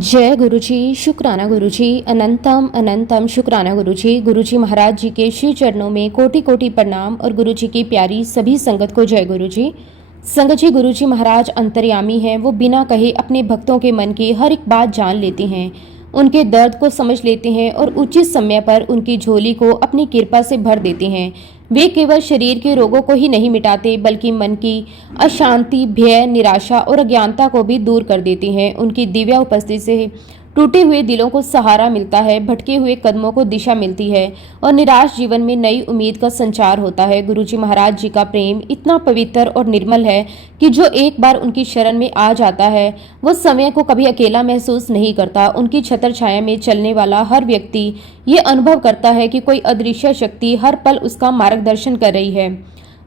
जय गुरुजी, शुक्राना गुरुजी, अनंतम अनंतम शुक्राना गुरुजी। गुरुजी महाराज जी के श्री चरणों में कोटि कोटि प्रणाम और गुरुजी की प्यारी सभी संगत को जय गुरुजी। संगत जी, गुरुजी महाराज अंतर्यामी हैं। वो बिना कहे अपने भक्तों के मन की हर एक बात जान लेते हैं, उनके दर्द को समझ लेते हैं और उचित समय पर उनकी झोली को अपनी कृपा से भर देते हैं। वे केवल शरीर के रोगों को ही नहीं मिटाते बल्कि मन की अशांति, भय, निराशा और अज्ञानता को भी दूर कर देते हैं। उनकी दिव्य उपस्थिति से टूटे हुए दिलों को सहारा मिलता है, भटके हुए कदमों को दिशा मिलती है और निराश जीवन में नई उम्मीद का संचार होता है। गुरुजी महाराज जी का प्रेम इतना पवित्र और निर्मल है कि जो एक बार उनकी शरण में आ जाता है वो समय को कभी अकेला महसूस नहीं करता। उनकी छत्र छाया में चलने वाला हर व्यक्ति ये अनुभव करता है कि कोई अदृश्य शक्ति हर पल उसका मार्गदर्शन कर रही है,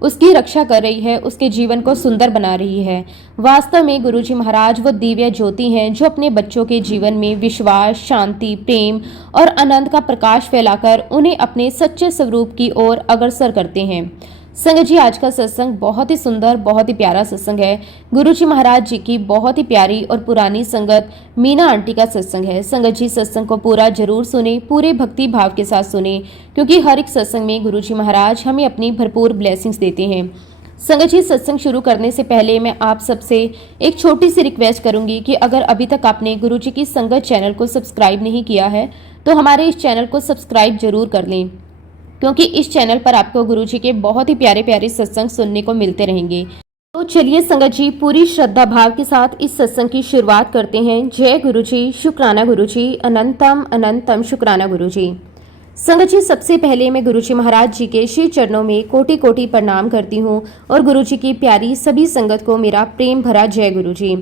उसकी रक्षा कर रही है, उसके जीवन को सुंदर बना रही है। वास्तव में गुरुजी महाराज वो दिव्य ज्योति हैं जो अपने बच्चों के जीवन में विश्वास, शांति, प्रेम और आनंद का प्रकाश फैलाकर उन्हें अपने सच्चे स्वरूप की ओर अग्रसर करते हैं। संगत जी, आज का सत्संग बहुत ही सुंदर, बहुत ही प्यारा सत्संग है। गुरुजी महाराज जी की बहुत ही प्यारी और पुरानी संगत मीना आंटी का सत्संग है। संगत जी, सत्संग को पूरा जरूर सुने, पूरे भक्ति भाव के साथ सुने, क्योंकि हर एक सत्संग में गुरुजी महाराज हमें अपनी भरपूर ब्लेसिंग्स देते हैं। संगत जी, सत्संग शुरू करने से पहले मैं आप सबसे एक छोटी सी रिक्वेस्ट करूंगी कि अगर अभी तक आपने गुरुजी की संगत चैनल को सब्सक्राइब नहीं किया है तो हमारे इस चैनल को सब्सक्राइब जरूर कर लें, क्योंकि इस चैनल पर आपको गुरुजी के बहुत ही प्यारे प्यारे सत्संग सुनने को मिलते रहेंगे। तो चलिए संगत जी, पूरी श्रद्धा भाव के साथ इस सत्संग की शुरुआत करते हैं। जय गुरुजी, शुक्राना गुरुजी, अनंतम अनंतम शुक्राना गुरुजी। संगत जी, सबसे पहले मैं गुरुजी महाराज जी के श्री चरणों में कोटि कोटि प्रणाम करती हूँ और गुरुजी की प्यारी सभी संगत को मेरा प्रेम भरा जय गुरुजी।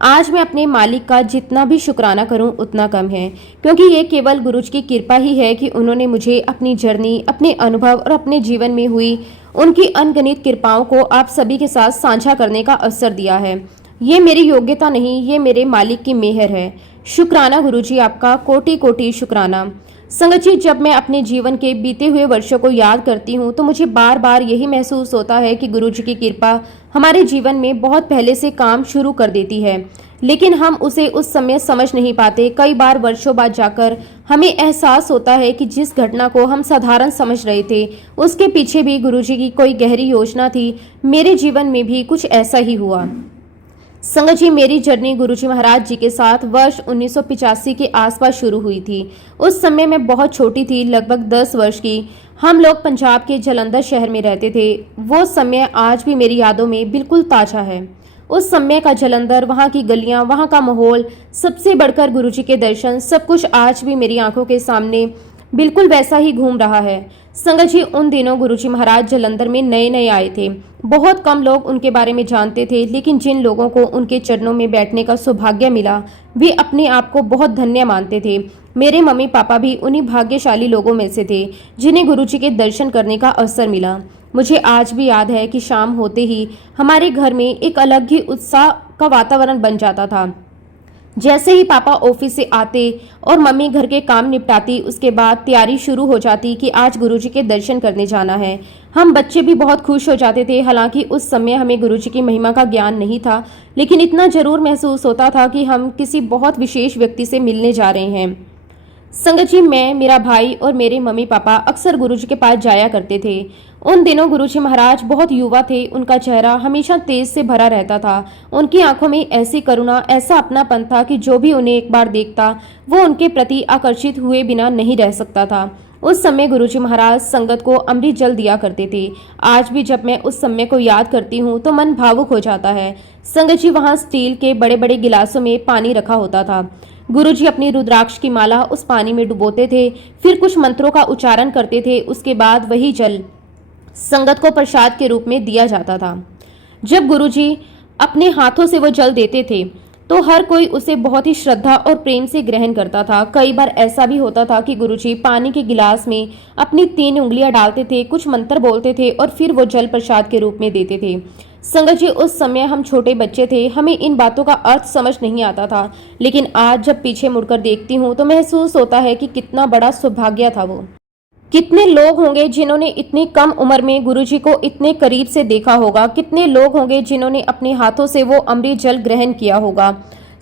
आज मैं अपने मालिक का जितना भी शुक्राना करूं उतना कम है, क्योंकि ये केवल गुरुजी की कृपा ही है कि उन्होंने मुझे अपनी जर्नी, अपने अनुभव और अपने जीवन में हुई उनकी अनगिनत कृपाओं को आप सभी के साथ साझा करने का अवसर दिया है। ये मेरी योग्यता नहीं, ये मेरे मालिक की मेहर है। शुक्राना गुरुजी, आपका कोटि कोटि शुक्राना। संगत जी, जब मैं अपने जीवन के बीते हुए वर्षों को याद करती हूँ तो मुझे बार बार यही महसूस होता है कि गुरुजी की कृपा हमारे जीवन में बहुत पहले से काम शुरू कर देती है, लेकिन हम उसे उस समय समझ नहीं पाते। कई बार वर्षों बाद जाकर हमें एहसास होता है कि जिस घटना को हम साधारण समझ रहे थे उसके पीछे भी गुरुजी की कोई गहरी योजना थी। मेरे जीवन में भी कुछ ऐसा ही हुआ। संगत जी, मेरी जर्नी गुरुजी महाराज जी के साथ वर्ष 1985 के आसपास शुरू हुई थी। उस समय मैं बहुत छोटी थी, लगभग 10 वर्ष की। हम लोग पंजाब के जालंधर शहर में रहते थे। वो समय आज भी मेरी यादों में बिल्कुल ताज़ा है। उस समय का जालंधर, वहाँ की गलियाँ, वहाँ का माहौल, सबसे बढ़कर गुरुजी के दर्शन, सब कुछ आज भी मेरी आंखों के सामने बिल्कुल वैसा ही घूम रहा है। संगत जी, उन दिनों गुरुजी महाराज जालंधर में नए नए आए थे। बहुत कम लोग उनके बारे में जानते थे, लेकिन जिन लोगों को उनके चरणों में बैठने का सौभाग्य मिला वे अपने आप को बहुत धन्य मानते थे। मेरे मम्मी पापा भी उन्हीं भाग्यशाली लोगों में से थे जिन्हें गुरुजी के दर्शन करने का अवसर मिला। मुझे आज भी याद है कि शाम होते ही हमारे घर में एक अलग ही उत्साह का वातावरण बन जाता था। जैसे ही पापा ऑफिस से आते और मम्मी घर के काम निपटाती, उसके बाद तैयारी शुरू हो जाती कि आज गुरुजी के दर्शन करने जाना है। हम बच्चे भी बहुत खुश हो जाते थे। हालांकि उस समय हमें गुरुजी की महिमा का ज्ञान नहीं था, लेकिन इतना जरूर महसूस होता था कि हम किसी बहुत विशेष व्यक्ति से मिलने जा रहे हैं। संगत जी, मैं, मेरा भाई और मेरे मम्मी पापा अक्सर गुरुजी के पास जाया करते थे। उन दिनों गुरुजी महाराज बहुत युवा थे। उनका चेहरा हमेशा तेज से भरा रहता था। उनकी आंखों में ऐसी करुणा, ऐसा अपनापन था कि जो भी उन्हें एक बार देखता वो उनके प्रति आकर्षित हुए बिना नहीं रह सकता था। उस समय गुरुजी महाराज संगत को अमृत जल दिया करते थे। आज भी जब मैं उस समय को याद करती हूँ तो मन भावुक हो जाता है। संगत जी, वहाँ स्टील के बड़े बड़े गिलासों में पानी रखा होता था। गुरुजी अपनी रुद्राक्ष की माला उस पानी में डुबोते थे, फिर कुछ मंत्रों का उच्चारण करते थे। उसके बाद वही जल संगत को प्रसाद के रूप में दिया जाता था। जब गुरुजी अपने हाथों से वो जल देते थे तो हर कोई उसे बहुत ही श्रद्धा और प्रेम से ग्रहण करता था। कई बार ऐसा भी होता था कि गुरुजी पानी के गिलास में अपनी 3 उंगलियां डालते थे, कुछ मंत्र बोलते थे और फिर वो जल प्रसाद के रूप में देते थे। संगत जी, उस समय हम छोटे बच्चे थे, हमें इन बातों का अर्थ समझ नहीं आता था, लेकिन आज जब पीछे मुड़कर देखती हूँ तो महसूस होता है कि कितना बड़ा सौभाग्य था वो। कितने लोग होंगे जिन्होंने इतनी कम उम्र में गुरुजी को इतने करीब से देखा होगा। कितने लोग होंगे जिन्होंने अपने हाथों से वो अमृत जल ग्रहण किया होगा।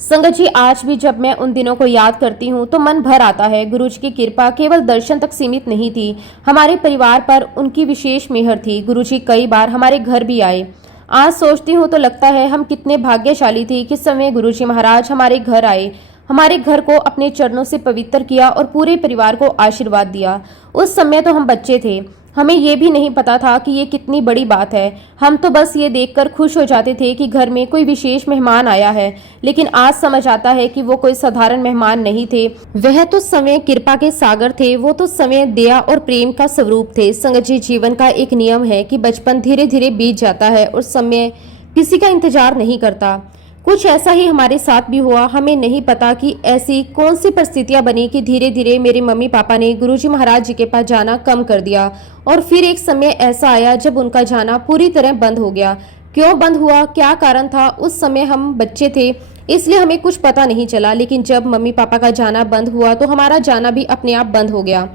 संगत जी, आज भी जब मैं उन दिनों को याद करती हूँ तो मन भर आता है। गुरुजी की कृपा केवल दर्शन तक सीमित नहीं थी, हमारे परिवार पर उनकी विशेष मेहर थी। गुरुजी कई बार हमारे घर भी आए। आज सोचती हूँ तो लगता है हम कितने भाग्यशाली थे कि समय गुरुजी महाराज हमारे घर आए, हमारे घर को अपने चरणों से पवित्र किया और पूरे परिवार को आशीर्वाद दिया। उस समय तो हम बच्चे थे, हमें ये भी नहीं पता था कि ये कितनी बड़ी बात है। हम तो बस ये देखकर खुश हो जाते थे कि घर में कोई विशेष मेहमान आया है। लेकिन आज समझ आता है कि वो कोई साधारण मेहमान नहीं थे, वह तो समय कृपा के सागर थे। वो तो समय दया और प्रेम का स्वरूप थे। संगत जी, जीवन का एक नियम है कि बचपन धीरे धीरे बीत जाता है और समय किसी का इंतजार नहीं करता। कुछ ऐसा ही हमारे साथ भी हुआ। हमें नहीं पता कि ऐसी कौन सी परिस्थितियां बनी कि धीरे धीरे मेरे मम्मी पापा ने गुरुजी महाराज जी के पास जाना कम कर दिया और फिर एक समय ऐसा आया जब उनका जाना पूरी तरह बंद हो गया। क्यों बंद हुआ, क्या कारण था, उस समय हम बच्चे थे इसलिए हमें कुछ पता नहीं चला। लेकिन जब मम्मी पापा का जाना बंद हुआ तो हमारा जाना भी अपने आप बंद हो गया।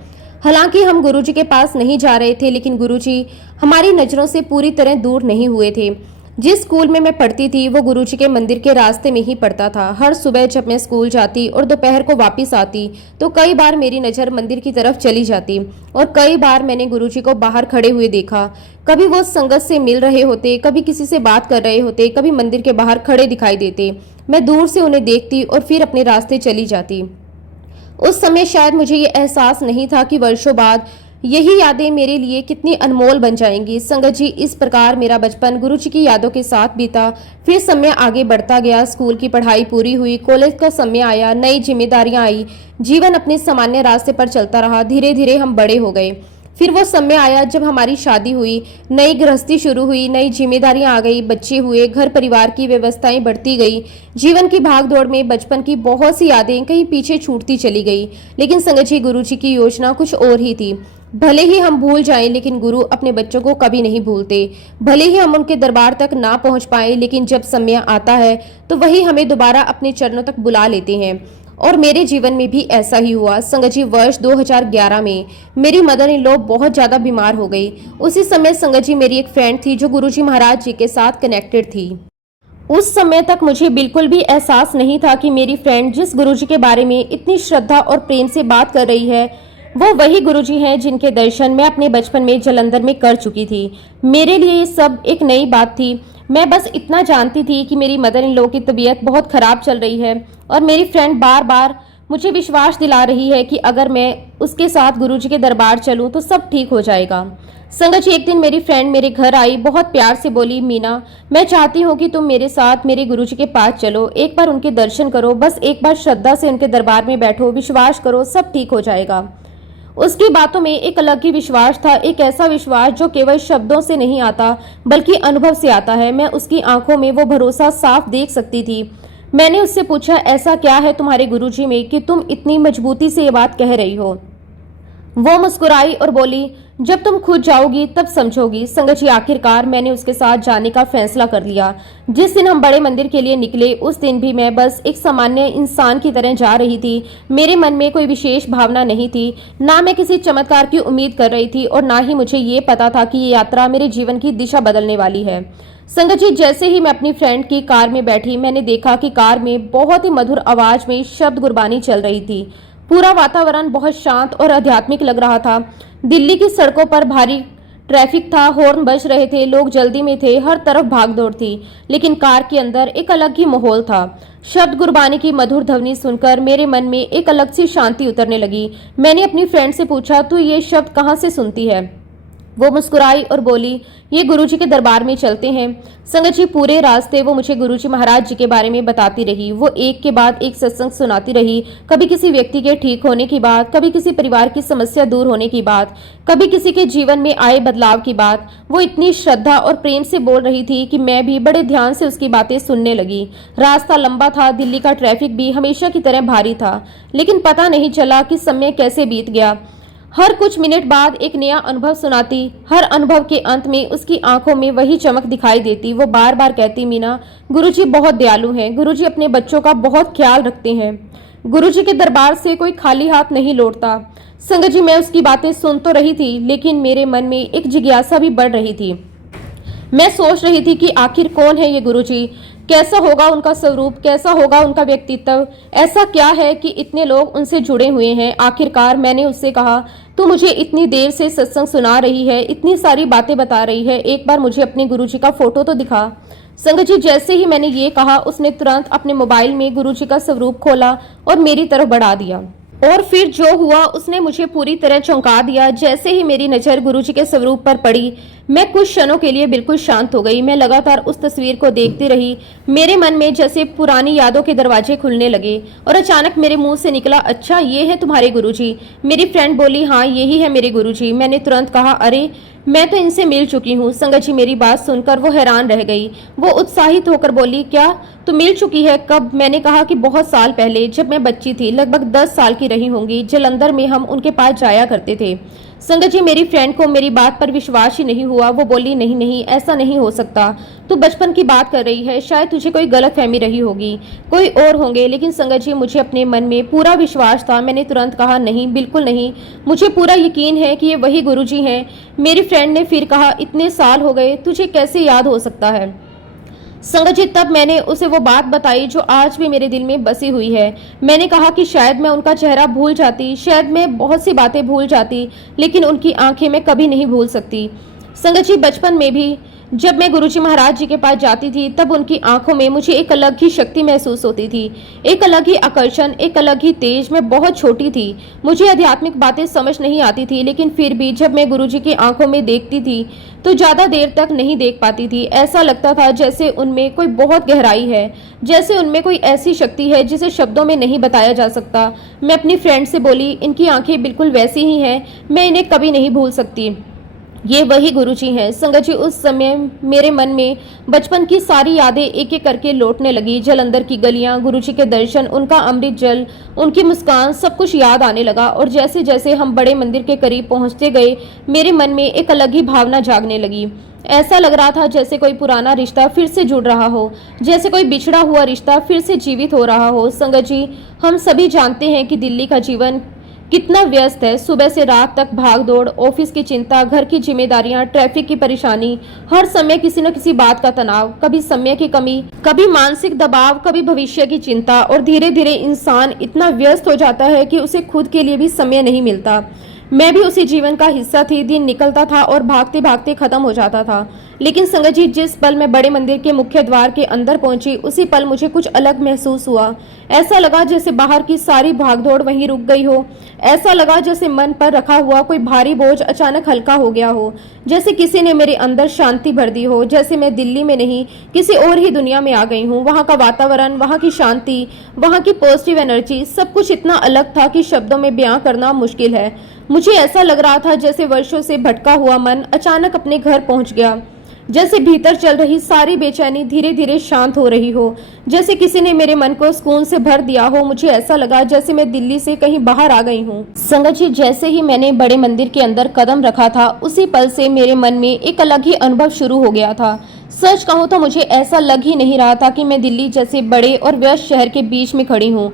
हालांकि हम गुरुजी के पास नहीं जा रहे थे, लेकिन गुरुजी हमारी नजरों से पूरी तरह दूर नहीं हुए थे। जिस स्कूल में मैं पढ़ती थी वो गुरुजी के मंदिर के रास्ते में ही पड़ता था। हर सुबह जब मैं स्कूल जाती और दोपहर को वापस आती तो कई बार मेरी नज़र मंदिर की तरफ चली जाती और कई बार मैंने गुरुजी को बाहर खड़े हुए देखा। कभी वो संगत से मिल रहे होते, कभी किसी से बात कर रहे होते, कभी मंदिर के बाहर खड़े दिखाई देते। मैं दूर से उन्हें देखती और फिर अपने रास्ते चली जाती। उस समय शायद मुझे ये एहसास नहीं था कि वर्षों बाद यही यादें मेरे लिए कितनी अनमोल बन जाएंगी। संगत जी, इस प्रकार मेरा बचपन गुरुजी की यादों के साथ बीता। फिर समय आगे बढ़ता गया, स्कूल की पढ़ाई पूरी हुई, कॉलेज का समय आया, नई जिम्मेदारियां आई, जीवन अपने सामान्य रास्ते पर चलता रहा। धीरे धीरे हम बड़े हो गए। फिर वो समय आया जब हमारी शादी हुई, नई गृहस्थी शुरू हुई, नई जिम्मेदारियां आ गई, बच्चे हुए, घर परिवार की व्यवस्थाएं बढ़ती गई। जीवन की भागदौड़ में बचपन की बहुत सी यादें कहीं पीछे छूटती चली गई। लेकिन संगत जी, गुरुजी की योजना कुछ और ही थी। भले ही हम भूल जाएं, लेकिन गुरु अपने बच्चों को कभी नहीं भूलते। भले ही हम उनके दरबार तक ना पहुंच पाए, लेकिन जब समय आता है तो वही हमें दोबारा अपने चरणों तक बुला लेते हैं। और मेरे जीवन में भी ऐसा ही हुआ। संगत जी, वर्ष 2011 में मेरी मदर इन लॉ बहुत ज्यादा बीमार हो गई। उसी समय संगत जी, मेरी एक फ्रेंड थी जो गुरुजी महाराज जी के साथ कनेक्टेड थी। उस समय तक मुझे बिल्कुल भी एहसास नहीं था कि मेरी फ्रेंड जिस गुरुजी के बारे में इतनी श्रद्धा और प्रेम से बात कर रही है वो वही गुरुजी हैं जिनके दर्शन मैं अपने बचपन में जालंधर में कर चुकी थी। मेरे लिए ये सब एक नई बात थी। मैं बस इतना जानती थी कि मेरी मदर इन लॉ की तबीयत बहुत खराब चल रही है और मेरी फ्रेंड बार बार मुझे विश्वास दिला रही है कि अगर मैं उसके साथ गुरुजी के दरबार चलूं तो सब ठीक हो जाएगा। संगत जी, एक दिन मेरी फ्रेंड मेरे घर आई, बहुत प्यार से बोली, मीना, मैं चाहती हूँ कि तुम मेरे साथ मेरे गुरुजी के पास चलो, एक बार उनके दर्शन करो, बस एक बार श्रद्धा से उनके दरबार में बैठो, विश्वास करो, सब ठीक हो जाएगा। उसकी बातों में एक अलग ही विश्वास था, एक ऐसा विश्वास जो केवल शब्दों से नहीं आता बल्कि अनुभव से आता है। मैं उसकी आंखों में वो भरोसा साफ देख सकती थी। मैंने उससे पूछा, ऐसा क्या है तुम्हारे गुरुजी में कि तुम इतनी मजबूती से ये बात कह रही हो? वो मुस्कुराई और बोली, जब तुम खुद जाओगी तब समझोगी। संगत जी, आखिरकार मैंने उसके साथ जाने का फैसला कर लिया। जिस दिन हम बड़े मंदिर के लिए निकले उस दिन भी मैं बस एक सामान्य इंसान की तरह जा रही थी। मेरे मन में कोई विशेष भावना नहीं थी, ना मैं किसी चमत्कार की उम्मीद कर रही थी और ना ही मुझे ये पता था कि ये यात्रा मेरे जीवन की दिशा बदलने वाली है। संगत जी, जैसे ही मैं अपनी फ्रेंड की कार में बैठी, मैंने देखा कि कार में बहुत ही मधुर आवाज में शब्द गुरबानी चल रही थी। पूरा वातावरण बहुत शांत और आध्यात्मिक लग रहा था। दिल्ली की सड़कों पर भारी ट्रैफिक था, हॉर्न बज रहे थे, लोग जल्दी में थे, हर तरफ भागदौड़ थी। लेकिन कार के अंदर एक अलग ही माहौल था। शब्द गुरबानी की मधुर ध्वनि सुनकर मेरे मन में एक अलग सी शांति उतरने लगी। मैंने अपनी फ्रेंड से पूछा, तू ये शब्द कहाँ से सुनती है? वो मुस्कुराई और बोली, ये गुरुजी के दरबार में चलते हैं। संगत जी, पूरे रास्ते वो मुझे गुरुजी महाराज जी के बारे में बताती रही। वो एक के बाद एक सत्संग सुनाती रही, कभी किसी व्यक्ति के ठीक होने की बात, कभी किसी परिवार की समस्या दूर होने की बात, कभी किसी के जीवन में आए बदलाव की बात। वो इतनी श्रद्धा और प्रेम से बोल रही थी कि मैं भी बड़े ध्यान से उसकी बातें सुनने लगी। रास्ता लंबा था, दिल्ली का ट्रैफिक भी हमेशा की तरह भारी था, लेकिन पता नहीं चला कि समय कैसे बीत गया। हर कुछ मिनट बाद एक नया अनुभव सुनाती। हर अनुभव के अंत में उसकी आंखों में वही चमक दिखाई देती। वो बार बार कहती, मीना, गुरुजी बहुत दयालु हैं, गुरुजी अपने बच्चों का बहुत ख्याल रखते हैं, गुरुजी के दरबार से कोई खाली हाथ नहीं लौटता। संगत जी, मैं उसकी बातें सुन तो रही थी, लेकिन मेरे मन में एक जिज्ञासा भी बढ़ रही थी। मैं सोच रही थी कि आखिर कौन है ये गुरुजी कैसा होगा उनका स्वरूप, कैसा होगा उनका व्यक्तित्व, ऐसा क्या है कि इतने लोग उनसे जुड़े हुए हैं। आखिरकार मैंने उससे कहा, तू मुझे इतनी देर से सत्संग सुना रही है, इतनी सारी बातें बता रही है, एक बार मुझे अपने गुरुजी का फोटो तो दिखा। संगत जी, जैसे ही मैंने ये कहा, उसने तुरंत अपने मोबाइल में गुरुजी का स्वरूप खोला और मेरी तरफ बढ़ा दिया। और फिर जो हुआ उसने मुझे पूरी तरह चौंका दिया। जैसे ही मेरी नज़र गुरुजी के स्वरूप पर पड़ी, मैं कुछ क्षणों के लिए बिल्कुल शांत हो गई। मैं लगातार उस तस्वीर को देखती रही। मेरे मन में जैसे पुरानी यादों के दरवाजे खुलने लगे और अचानक मेरे मुंह से निकला, अच्छा ये है तुम्हारे गुरुजी। मेरी फ्रेंड बोली, हाँ यही है मेरे गुरुजी। मैंने तुरंत कहा, अरे मैं तो इनसे मिल चुकी हूँ। संगत जी, मेरी बात सुनकर वो हैरान रह गई। वो उत्साहित होकर बोली, क्या तू मिल चुकी है? कब? मैंने कहा कि बहुत साल पहले, जब मैं बच्ची थी, लगभग 10 साल की रही होंगी। जलंधर में हम उनके पास जाया करते थे। संगत जी, मेरी फ्रेंड को मेरी बात पर विश्वास ही नहीं हुआ। वो बोली, नहीं नहीं, ऐसा नहीं हो सकता, तू बचपन की बात कर रही है, शायद तुझे कोई गलत फहमी रही होगी, कोई और होंगे। लेकिन संगत जी, मुझे अपने मन में पूरा विश्वास था। मैंने तुरंत कहा, नहीं बिल्कुल नहीं, मुझे पूरा यकीन है कि ये वही गुरुजी हैं। मेरी फ्रेंड ने फिर कहा, इतने साल हो गए, तुझे कैसे याद हो सकता है? संगत जी, तब मैंने उसे वो बात बताई जो आज भी मेरे दिल में बसी हुई है। मैंने कहा कि शायद मैं उनका चेहरा भूल जाती, शायद मैं बहुत सी बातें भूल जाती, लेकिन उनकी आंखें मैं कभी नहीं भूल सकती। संगत जी, बचपन में भी जब मैं गुरुजी महाराज जी के पास जाती थी, तब उनकी आंखों में मुझे एक अलग ही शक्ति महसूस होती थी, एक अलग ही आकर्षण, एक अलग ही तेज। मैं बहुत छोटी थी, मुझे आध्यात्मिक बातें समझ नहीं आती थी, लेकिन फिर भी जब मैं गुरुजी की आंखों में देखती थी तो ज्यादा देर तक नहीं देख पाती थी। ऐसा लगता था जैसे उनमें कोई बहुत गहराई है, जैसे उनमें कोई ऐसी शक्ति है जिसे शब्दों में नहीं बताया जा सकता। मैं अपनी फ्रेंड से बोली, इनकी आंखें बिल्कुल वैसी ही हैं, मैं इन्हें कभी नहीं भूल सकती, ये वही गुरुजी हैं। संगत जी, उस समय मेरे मन में बचपन की सारी यादें एक एक करके लौटने लगी। जलंधर की गलियां, गुरुजी के दर्शन, उनका अमृत जल, उनकी मुस्कान, सब कुछ याद आने लगा। और जैसे जैसे हम बड़े मंदिर के करीब पहुंचते गए, मेरे मन में एक अलग ही भावना जागने लगी। ऐसा लग रहा था जैसे कोई पुराना रिश्ता फिर से जुड़ रहा हो, जैसे कोई बिछड़ा हुआ रिश्ता फिर से जीवित हो रहा हो। संगत जी, हम सभी जानते हैं कि दिल्ली का जीवन कितना व्यस्त है। सुबह से रात तक भाग दौड़, ऑफिस की चिंता, घर की जिम्मेदारियां, ट्रैफिक की परेशानी, हर समय किसी न किसी बात का तनाव, कभी समय की कमी, कभी मानसिक दबाव, कभी भविष्य की चिंता। और धीरे धीरे इंसान इतना व्यस्त हो जाता है कि उसे खुद के लिए भी समय नहीं मिलता। मैं भी उसी जीवन का हिस्सा थी। दिन निकलता था और भागते भागते खत्म हो जाता था। लेकिन संगत जी, जिस पल मैं बड़े मंदिर के मुख्य द्वार के अंदर पहुंची, उसी पल मुझे कुछ अलग महसूस हुआ। ऐसा लगा जैसे बाहर की सारी भागदौड़ वहीं रुक गई हो। ऐसा लगा जैसे मन पर रखा हुआ कोई भारी बोझ अचानक हल्का हो गया हो, जैसे किसी ने मेरे अंदर शांति भर दी हो, जैसे मैं दिल्ली में नहीं किसी और ही दुनिया में आ गई हूँ। वहाँ का वातावरण, वहाँ की शांति, वहाँ की पॉजिटिव एनर्जी, सब कुछ इतना अलग था कि शब्दों में बयां करना मुश्किल है। मुझे ऐसा लग रहा था जैसे वर्षों से भटका हुआ मन अचानक अपने घर पहुंच गया, जैसे भीतर चल रही सारी बेचैनी धीरे धीरे शांत हो रही हो, जैसे किसी ने मेरे मन को सुकून से भर दिया हो। मुझे ऐसा लगा जैसे मैं दिल्ली से कहीं बाहर आ गई हूँ। संगत जी, जैसे ही मैंने बड़े मंदिर के अंदर कदम रखा था, उसी पल से मेरे मन में एक अलग ही अनुभव शुरू हो गया था। सच कहूँ तो मुझे ऐसा लग ही नहीं रहा था कि मैं दिल्ली जैसे बड़े और व्यस्त शहर के बीच में खड़ी हूँ।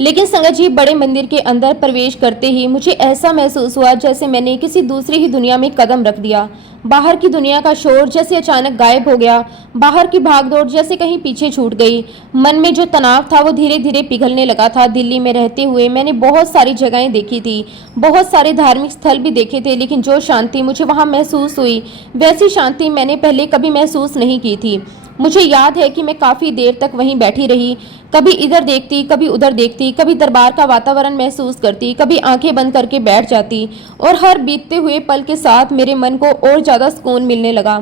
लेकिन संगत जी, बड़े मंदिर के अंदर प्रवेश करते ही मुझे ऐसा महसूस हुआ जैसे मैंने किसी दूसरी ही दुनिया में कदम रख दिया। बाहर की दुनिया का शोर जैसे अचानक गायब हो गया, बाहर की भागदौड़ जैसे कहीं पीछे छूट गई। मन में जो तनाव था वो धीरे धीरे पिघलने लगा था। दिल्ली में रहते हुए मैंने बहुत सारी जगहें देखी थी, बहुत सारे धार्मिक स्थल भी देखे थे, लेकिन जो शांति मुझे वहाँ महसूस हुई, वैसी शांति मैंने पहले कभी महसूस नहीं की थी। मुझे याद है कि मैं काफ़ी देर तक वहीं बैठी रही, कभी इधर देखती, कभी उधर देखती, कभी दरबार का वातावरण महसूस करती, कभी आंखें बंद करके बैठ जाती। और हर बीतते हुए पल के साथ मेरे मन को और ज़्यादा सुकून मिलने लगा।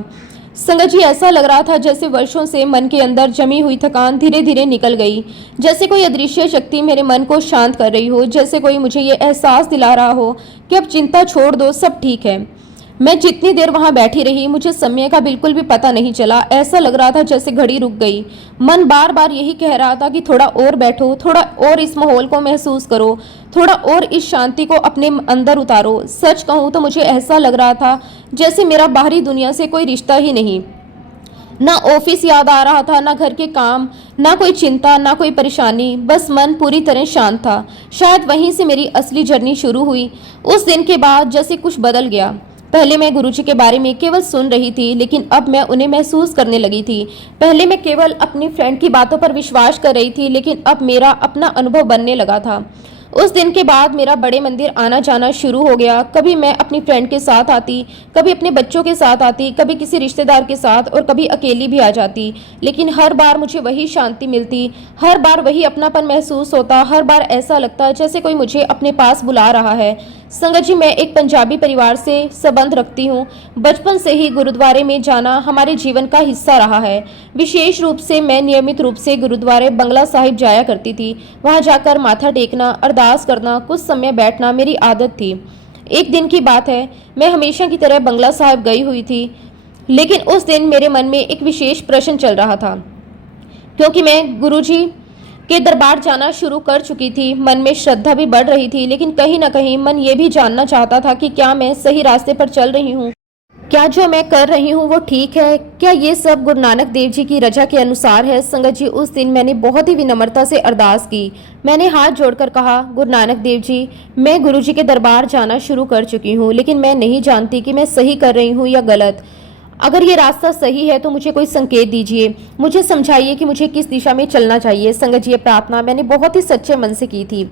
संगत जी, ऐसा लग रहा था जैसे वर्षों से मन के अंदर जमी हुई थकान धीरे धीरे निकल गई, जैसे कोई अदृश्य शक्ति मेरे मन को शांत कर रही हो, जैसे कोई मुझे ये एहसास दिला रहा हो कि अब चिंता छोड़ दो, सब ठीक है। मैं जितनी देर वहां बैठी रही, मुझे समय का बिल्कुल भी पता नहीं चला। ऐसा लग रहा था जैसे घड़ी रुक गई। मन बार बार यही कह रहा था कि थोड़ा और बैठो, थोड़ा और इस माहौल को महसूस करो, थोड़ा और इस शांति को अपने अंदर उतारो। सच कहूँ तो मुझे ऐसा लग रहा था जैसे मेरा बाहरी दुनिया से कोई रिश्ता ही नहीं। ना ऑफिस याद आ रहा था, ना घर के काम, ना कोई चिंता, ना कोई परेशानी, बस मन पूरी तरह शांत था। शायद वहीं से मेरी असली जर्नी शुरू हुई। उस दिन के बाद जैसे कुछ बदल गया। पहले मैं गुरुजी के बारे में केवल सुन रही थी, लेकिन अब मैं उन्हें महसूस करने लगी थी। पहले मैं केवल अपनी फ्रेंड की बातों पर विश्वास कर रही थी, लेकिन अब मेरा अपना अनुभव बनने लगा था। उस दिन के बाद मेरा बड़े मंदिर आना जाना शुरू हो गया। कभी मैं अपनी फ्रेंड के साथ आती, कभी अपने बच्चों के साथ आती, कभी किसी रिश्तेदार के साथ और कभी अकेली भी आ जाती। लेकिन हर बार मुझे वही शांति मिलती, हर बार वही अपनापन महसूस होता, हर बार ऐसा लगता जैसे कोई मुझे अपने पास बुला रहा है। संगत जी, मैं एक पंजाबी परिवार से संबंध रखती हूँ। बचपन से ही गुरुद्वारे में जाना हमारे जीवन का हिस्सा रहा है। विशेष रूप से मैं नियमित रूप से गुरुद्वारे बंगला साहिब जाया करती थी। वहां जाकर माथा टेकना, अरदास करना, कुछ समय बैठना मेरी आदत थी। एक दिन की बात है, मैं हमेशा की तरह बंगला साहिब गई हुई थी, लेकिन उस दिन मेरे मन में एक विशेष प्रश्न चल रहा था। क्योंकि मैं गुरुजी के दरबार जाना शुरू कर चुकी थी, मन में श्रद्धा भी बढ़ रही थी, लेकिन कहीं ना कहीं मन ये भी जानना चाहता था कि क्या मैं सही रास्ते पर चल रही हूँ, क्या जो मैं कर रही हूँ वो ठीक है, क्या ये सब गुरु नानक देव जी की रजा के अनुसार है। संगत जी, उस दिन मैंने बहुत ही विनम्रता से अरदास की। मैंने हाथ जोड़कर कहा, गुरु नानक देव जी, मैं गुरु जी के दरबार जाना शुरू कर चुकी हूँ, लेकिन मैं नहीं जानती कि मैं सही कर रही हूँ या गलत। अगर ये रास्ता सही है तो मुझे कोई संकेत दीजिए, मुझे समझाइए कि मुझे किस दिशा में चलना चाहिए। संगत जी, ये प्रार्थना मैंने बहुत ही सच्चे मन से की थी।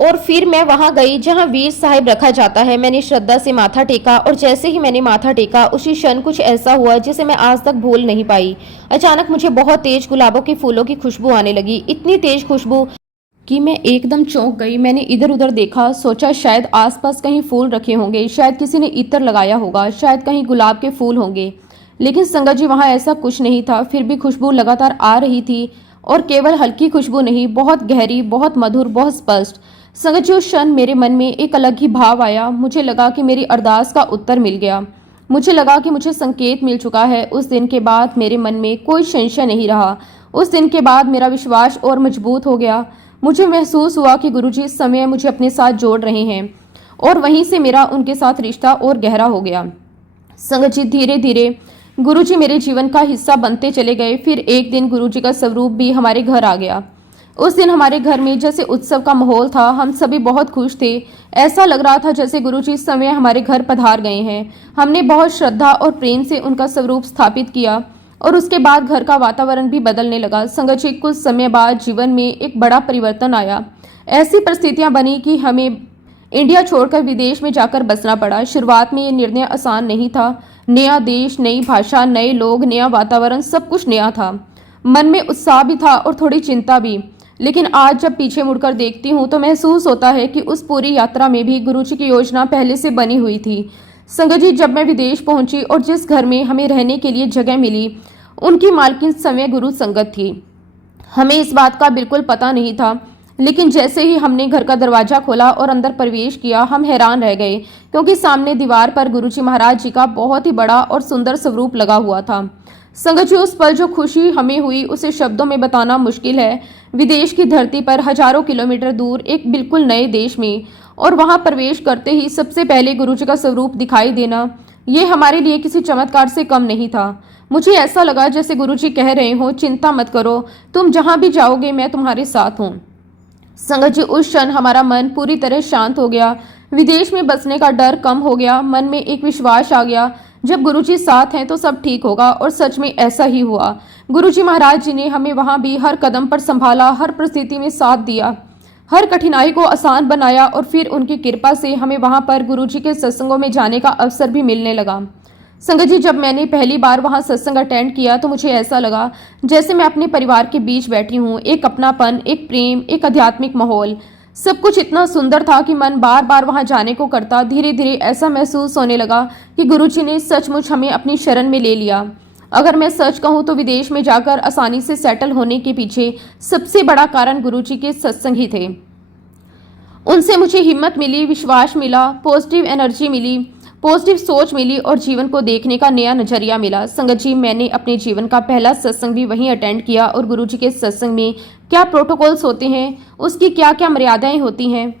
और फिर मैं वहां गई जहां वीर साहिब रखा जाता है। मैंने श्रद्धा से माथा टेका और जैसे ही मैंने माथा टेका उसी क्षण कुछ ऐसा हुआ जिसे मैं आज तक भूल नहीं पाई। अचानक मुझे बहुत तेज गुलाबों के फूलों की खुशबू आने लगी, इतनी तेज खुशबू कि मैं एकदम चौंक गई। मैंने इधर उधर देखा, सोचा शायद आसपास कहीं फूल रखे होंगे, शायद किसी ने इत्र लगाया होगा, शायद कहीं गुलाब के फूल होंगे। लेकिन संगत जी, वहां ऐसा कुछ नहीं था। फिर भी खुशबू लगातार आ रही थी, और केवल हल्की खुशबू नहीं, बहुत गहरी, बहुत मधुर, बहुत स्पष्ट। संगत जी, उस क्षण मेरे मन में एक अलग ही भाव आया। मुझे लगा कि मेरी अरदास का उत्तर मिल गया, मुझे लगा कि मुझे संकेत मिल चुका है। उस दिन के बाद मेरे मन में कोई संशय नहीं रहा। उस दिन के बाद मेरा विश्वास और मजबूत हो गया। मुझे महसूस हुआ कि गुरुजी इस समय मुझे अपने साथ जोड़ रहे हैं, और वहीं से मेरा उनके साथ रिश्ता और गहरा हो गया। संगत जी, धीरे धीरे गुरुजी मेरे जीवन का हिस्सा बनते चले गए। फिर एक दिन गुरुजी का स्वरूप भी हमारे घर आ गया। उस दिन हमारे घर में जैसे उत्सव का माहौल था। हम सभी बहुत खुश थे। ऐसा लग रहा था जैसे गुरुजी इस समय हमारे घर पधार गए हैं। हमने बहुत श्रद्धा और प्रेम से उनका स्वरूप स्थापित किया, और उसके बाद घर का वातावरण भी बदलने लगा। संगत जी, कुछ समय बाद जीवन में एक बड़ा परिवर्तन आया। ऐसी परिस्थितियां बनी कि हमें इंडिया छोड़कर विदेश में जाकर बसना पड़ा। शुरुआत में ये निर्णय आसान नहीं था। नया देश, नई भाषा, नए लोग, नया वातावरण, सब कुछ नया था। मन में उत्साह भी था और थोड़ी चिंता भी। लेकिन आज जब पीछे मुड़कर देखती हूँ तो महसूस होता है कि उस पूरी यात्रा में भी गुरुजी की योजना पहले से बनी हुई थी। संगत जी, जब मैं विदेश पहुंची और जिस घर में हमें रहने के लिए जगह मिली, उनकी मालकिन समय गुरु संगत थी। हमें इस बात का बिल्कुल पता नहीं था, लेकिन जैसे ही हमने घर का दरवाजा खोला और अंदर प्रवेश किया, हम हैरान रह गए, क्योंकि सामने दीवार पर गुरुजी महाराज जी का बहुत ही बड़ा और सुंदर स्वरूप लगा हुआ था। संगत जी, उस पल जो खुशी हमें हुई उसे शब्दों में बताना मुश्किल है। विदेश की धरती पर हजारों किलोमीटर दूर एक बिल्कुल नए देश में, और वहां प्रवेश करते ही सबसे पहले गुरुजी का स्वरूप दिखाई देना, ये हमारे लिए किसी चमत्कार से कम नहीं था। मुझे ऐसा लगा जैसे गुरुजी कह रहे हो, चिंता मत करो, तुम जहां भी जाओगे मैं तुम्हारे साथ हूँ। संगत जी, उस क्षण हमारा मन पूरी तरह शांत हो गया। विदेश में बसने का डर कम हो गया। मन में एक विश्वास आ गया, जब गुरुजी साथ हैं तो सब ठीक होगा। और सच में ऐसा ही हुआ। गुरुजी महाराज जी ने हमें वहां भी हर कदम पर संभाला, हर परिस्थिति में साथ दिया, हर कठिनाई को आसान बनाया, और फिर उनकी कृपा से हमें वहां पर गुरुजी के सत्संगों में जाने का अवसर भी मिलने लगा। संगत जी, जब मैंने पहली बार वहां सत्संग अटेंड किया तो मुझे ऐसा लगा जैसे मैं अपने परिवार के बीच बैठी हूँ। एक अपनापन, एक प्रेम, एक आध्यात्मिक माहौल, सब कुछ इतना सुंदर था कि मन बार बार वहां जाने को करता। धीरे धीरे ऐसा महसूस होने लगा कि गुरुजी ने सचमुच हमें अपनी शरण में ले लिया। अगर मैं सच कहूँ तो विदेश में जाकर आसानी से सेटल होने के पीछे सबसे बड़ा कारण गुरुजी के सत्संग ही थे। उनसे मुझे हिम्मत मिली, विश्वास मिला, पॉजिटिव एनर्जी मिली, पॉजिटिव सोच मिली, और जीवन को देखने का नया नजरिया मिला। संगत जी, मैंने अपने जीवन का पहला सत्संग भी वहीं अटेंड किया, और गुरुजी के सत्संग में क्या प्रोटोकॉल्स होते हैं, उसकी क्या क्या मर्यादाएं होती हैं,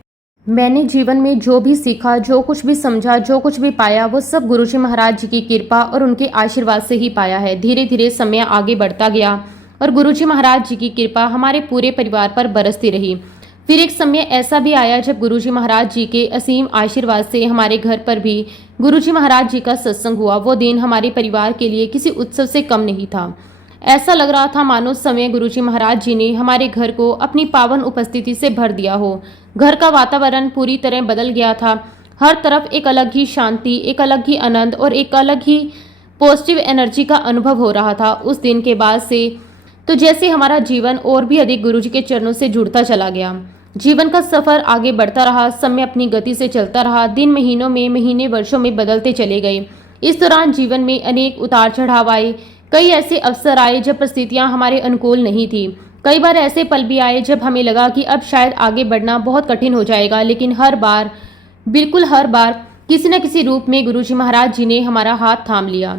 मैंने जीवन में जो भी सीखा, जो कुछ भी समझा, जो कुछ भी पाया, वो सब गुरुजी महाराज जी की कृपा और उनके आशीर्वाद से ही पाया है। धीरे धीरे समय आगे बढ़ता गया और गुरुजी महाराज जी की कृपा हमारे पूरे परिवार पर बरसती रही। फिर एक समय ऐसा भी आया जब गुरुजी महाराज जी के असीम आशीर्वाद से हमारे घर पर भी गुरुजी महाराज जी का सत्संग हुआ। वो दिन हमारे परिवार के लिए किसी उत्सव से कम नहीं था। ऐसा लग रहा था मानो समय गुरुजी महाराज जी ने हमारे घर को अपनी पावन उपस्थिति से भर दिया हो। घर का वातावरण पूरी तरह बदल गया था। हर तरफ एक अलग ही शांति, एक अलग ही आनंद और एक अलग ही पॉजिटिव एनर्जी का अनुभव हो रहा था। उस दिन के बाद से तो जैसे हमारा जीवन और भी अधिक गुरुजी के चरणों से जुड़ता चला गया। जीवन का सफर आगे बढ़ता रहा, समय अपनी गति से चलता रहा, दिन महीनों में, महीने वर्षों में बदलते चले गए। इस दौरान जीवन में अनेक उतार चढ़ाव आए। कई ऐसे अवसर आए जब परिस्थितियां हमारे अनुकूल नहीं थी। कई बार ऐसे पल भी आए जब हमें लगा कि अब शायद आगे बढ़ना बहुत कठिन हो जाएगा, लेकिन हर बार, बिल्कुल हर बार किसी न किसी रूप में गुरुजी महाराज जी ने हमारा हाथ थाम लिया।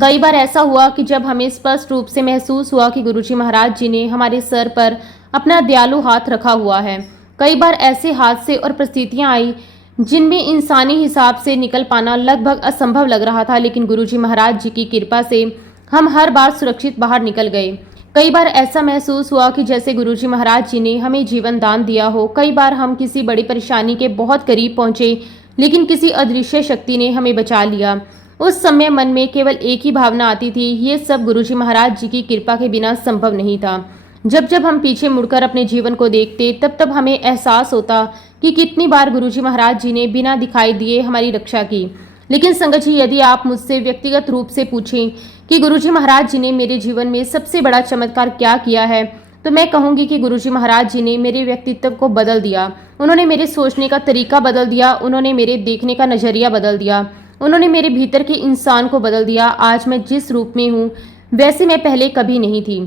कई बार ऐसा हुआ कि जब हमें स्पष्ट रूप से महसूस हुआ कि गुरुजी महाराज जी ने हमारे सर पर अपना दयालु हाथ रखा हुआ है। कई बार ऐसे हादसे और परिस्थितियां आई जिनमें इंसानी हिसाब से निकल पाना लगभग असंभव लग रहा था, लेकिन गुरुजी महाराज जी की कृपा से हम हर बार सुरक्षित बाहर निकल गए। कई बार ऐसा महसूस हुआ कि जैसे गुरुजी महाराज जी ने हमें जीवन दान दिया हो। कई बार हम किसी बड़ी परेशानी के बहुत करीब पहुंचे, लेकिन किसी अदृश्य शक्ति ने हमें बचा लिया। उस समय मन में केवल एक ही भावना आती थी, ये सब गुरुजी महाराज जी की कृपा के बिना संभव नहीं था। जब जब हम पीछे मुड़कर अपने जीवन को देखते, तब तब हमें एहसास होता कि कितनी बार गुरुजी महाराज जी ने बिना दिखाई दिए हमारी रक्षा की। लेकिन संगत जी, यदि आप मुझसे व्यक्तिगत रूप से पूछें कि गुरुजी महाराज जी ने मेरे जीवन में सबसे बड़ा चमत्कार क्या किया है, तो मैं कहूंगी कि गुरुजी महाराज जी ने मेरे व्यक्तित्व को बदल दिया। उन्होंने मेरे सोचने का तरीका बदल दिया, उन्होंने मेरे देखने का नजरिया बदल दिया, उन्होंने मेरे भीतर के इंसान को बदल दिया। आज मैं जिस रूप में हूँ वैसे मैं पहले कभी नहीं थी।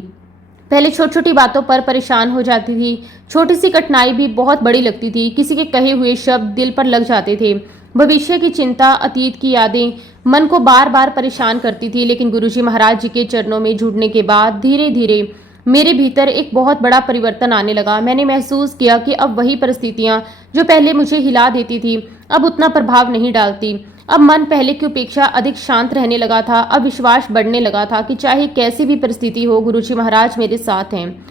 पहले छोटी छोटी बातों पर परेशान हो जाती थी, छोटी सी कठिनाई भी बहुत बड़ी लगती थी, किसी के कहे हुए शब्द दिल पर लग जाते थे, भविष्य की चिंता, अतीत की यादें मन को बार बार परेशान करती थी। लेकिन गुरुजी महाराज जी के चरणों में जुड़ने के बाद धीरे धीरे मेरे भीतर एक बहुत बड़ा परिवर्तन आने लगा। मैंने महसूस किया कि अब वही परिस्थितियां जो पहले मुझे हिला देती थी अब उतना प्रभाव नहीं डालती। अब मन पहले की अपेक्षा अधिक शांत रहने लगा था। अब विश्वास बढ़ने लगा था कि चाहे कैसी भी परिस्थिति हो, गुरुजी महाराज मेरे साथ हैं।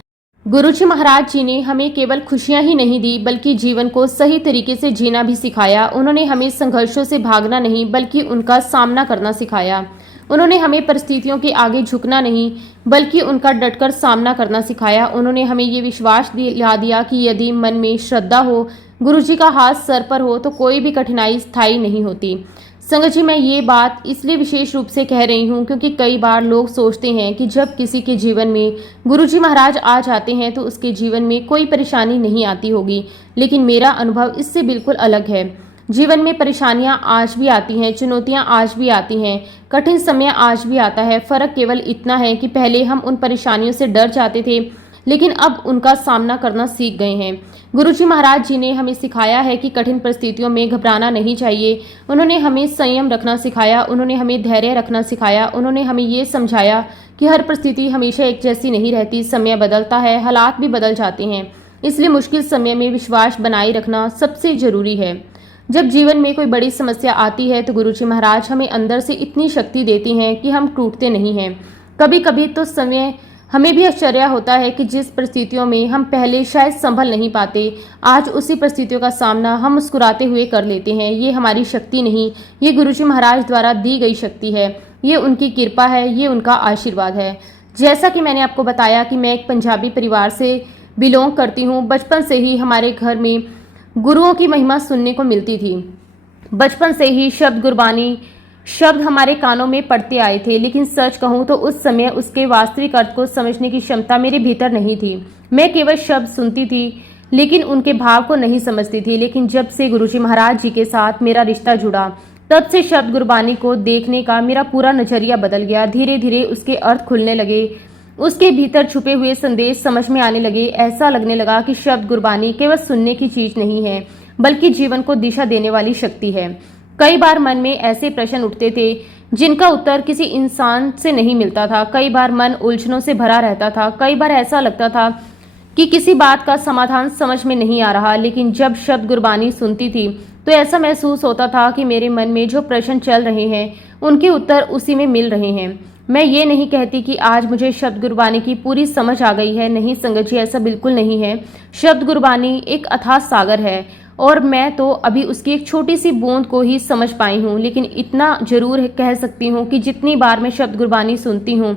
गुरुजी महाराज जी ने हमें केवल खुशियां ही नहीं दी, बल्कि जीवन को सही तरीके से जीना भी सिखाया। उन्होंने हमें संघर्षों से भागना नहीं, बल्कि उनका सामना करना सिखाया। उन्होंने हमें परिस्थितियों के आगे झुकना नहीं, बल्कि उनका डटकर सामना करना सिखाया। उन्होंने हमें ये विश्वास दिला दिया कि यदि मन में श्रद्धा हो, गुरुजी का हाथ सर पर हो, तो कोई भी कठिनाई स्थायी नहीं होती। संगत जी, मैं ये बात इसलिए विशेष रूप से कह रही हूँ क्योंकि कई बार लोग सोचते हैं कि जब किसी के जीवन में गुरुजी महाराज आ जाते हैं तो उसके जीवन में कोई परेशानी नहीं आती होगी, लेकिन मेरा अनुभव इससे बिल्कुल अलग है। जीवन में परेशानियां आज भी आती हैं, चुनौतियां आज भी आती हैं, कठिन समय आज भी आता है। फर्क केवल इतना है कि पहले हम उन परेशानियों से डर जाते थे, लेकिन अब उनका सामना करना सीख गए हैं। गुरुजी महाराज जी ने हमें सिखाया है कि कठिन परिस्थितियों में घबराना नहीं चाहिए। उन्होंने हमें संयम रखना सिखाया, उन्होंने हमें धैर्य रखना सिखाया, उन्होंने हमें ये समझाया कि हर परिस्थिति हमेशा एक जैसी नहीं रहती, समय बदलता है, हालात भी बदल जाते हैं, इसलिए मुश्किल समय में विश्वास बनाए रखना सबसे जरूरी है। जब जीवन में कोई बड़ी समस्या आती है तो गुरुजी महाराज हमें अंदर से इतनी शक्ति देती हैं कि हम टूटते नहीं हैं। कभी कभी तो समय हमें भी आश्चर्य होता है कि जिस परिस्थितियों में हम पहले शायद संभल नहीं पाते, आज उसी परिस्थितियों का सामना हम मुस्कुराते हुए कर लेते हैं। ये हमारी शक्ति नहीं, ये गुरुजी महाराज द्वारा दी गई शक्ति है, ये उनकी कृपा है, ये उनका आशीर्वाद है। जैसा कि मैंने आपको बताया कि मैं एक पंजाबी परिवार से बिलोंग करती हूँ। बचपन से ही हमारे घर में गुरुओं की महिमा सुनने को मिलती थी। बचपन से ही शब्द गुरबानी शब्द हमारे कानों में पड़ते आए थे, लेकिन सच कहूँ तो उस समय उसके वास्तविक अर्थ को समझने की क्षमता मेरे भीतर नहीं थी। मैं केवल शब्द सुनती थी, लेकिन उनके भाव को नहीं समझती थी। लेकिन जब से गुरुजी महाराज जी के साथ मेरा रिश्ता जुड़ा, तब से शब्द गुरबानी को देखने का मेरा पूरा नजरिया बदल गया। धीरे धीरे उसके अर्थ खुलने लगे, उसके भीतर छुपे हुए संदेश समझ में आने लगे। ऐसा लगने लगा कि शब्द गुरबानी केवल सुनने की चीज नहीं है, बल्कि जीवन को दिशा देने वाली शक्ति है। कई बार मन में ऐसे प्रश्न उठते थे जिनका उत्तर किसी इंसान से नहीं मिलता था। कई बार मन उलझनों से भरा रहता था। कई बार ऐसा लगता था कि किसी बात का समाधान समझ में नहीं आ रहा। लेकिन जब शब्द गुरबानी सुनती थी तो ऐसा महसूस होता था कि मेरे मन में जो प्रश्न चल रहे हैं उनके उत्तर उसी में मिल रहे हैं। मैं ये नहीं कहती कि आज मुझे शब्द गुरबानी की पूरी समझ आ गई है, नहीं संगत जी, ऐसा बिल्कुल नहीं है। शब्द गुरबानी एक अथाह सागर है और मैं तो अभी उसकी एक छोटी सी बूंद को ही समझ पाई हूँ, लेकिन इतना जरूर कह सकती हूँ कि जितनी बार मैं शब्द गुरबानी सुनती हूँ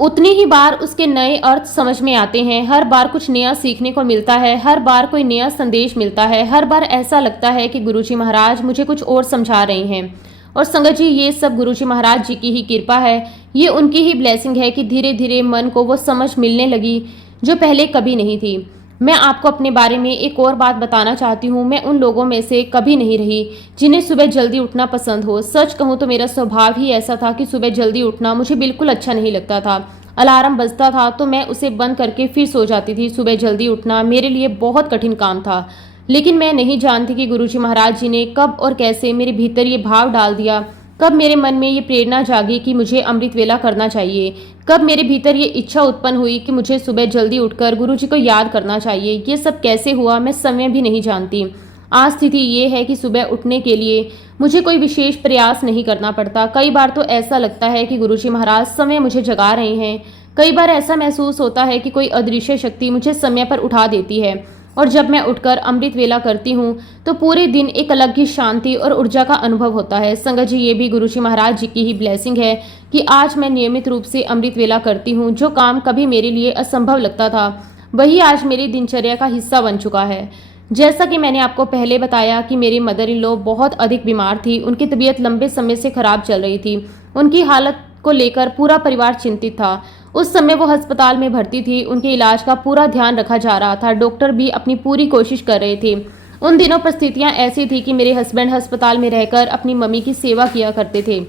उतनी ही बार उसके नए अर्थ समझ में आते हैं। हर बार कुछ नया सीखने को मिलता है, हर बार कोई नया संदेश मिलता है, हर बार ऐसा लगता है कि गुरुजी महाराज मुझे कुछ और समझा रहे हैं। और संगत जी, ये सब गुरुजी महाराज जी की ही कृपा है, ये उनकी ही ब्लेसिंग है कि धीरे धीरे मन को वो समझ मिलने लगी जो पहले कभी नहीं थी। मैं आपको अपने बारे में एक और बात बताना चाहती हूँ। मैं उन लोगों में से कभी नहीं रही जिन्हें सुबह जल्दी उठना पसंद हो। सच कहूँ तो मेरा स्वभाव ही ऐसा था कि सुबह जल्दी उठना मुझे बिल्कुल अच्छा नहीं लगता था। अलार्म बजता था तो मैं उसे बंद करके फिर सो जाती थी। सुबह जल्दी उठना मेरे लिए बहुत कठिन काम था, लेकिन मैं नहीं जानती कि गुरुजी महाराज जी ने कब और कैसे मेरे भीतर ये भाव डाल दिया, कब मेरे मन में ये प्रेरणा जागी कि मुझे अमृत वेला करना चाहिए, कब मेरे भीतर ये इच्छा उत्पन्न हुई कि मुझे सुबह जल्दी उठकर गुरुजी को याद करना चाहिए। ये सब कैसे हुआ मैं समय भी नहीं जानती। आज स्थिति ये है कि सुबह उठने के लिए मुझे कोई विशेष प्रयास नहीं करना पड़ता। कई बार तो ऐसा लगता है कि गुरुजी महाराज समय मुझे जगा रहे हैं। कई बार ऐसा महसूस होता है कि कोई अदृश्य शक्ति मुझे समय पर उठा देती है, और जब मैं उठकर अमृत वेला करती हूँ तो पूरे दिन एक अलग ही शांति और ऊर्जा का अनुभव होता है। संगत जी, ये भी गुरुजी महाराज जी की ही ब्लेसिंग है कि आज मैं नियमित रूप से अमृत वेला करती हूँ। जो काम कभी मेरे लिए असंभव लगता था वही आज मेरी दिनचर्या का हिस्सा बन चुका है। जैसा कि मैंने आपको पहले बताया कि मेरी मदर इन लॉ बहुत अधिक बीमार थी। उनकी तबीयत लंबे समय से खराब चल रही थी। उनकी हालत को लेकर पूरा परिवार चिंतित था। उस समय वो अस्पताल में भर्ती थी। उनके इलाज का पूरा ध्यान रखा जा रहा था। डॉक्टर भी अपनी पूरी कोशिश कर रहे थे। उन दिनों परिस्थितियां ऐसी थी कि मेरे हस्बैंड अस्पताल में रहकर अपनी मम्मी की सेवा किया करते थे,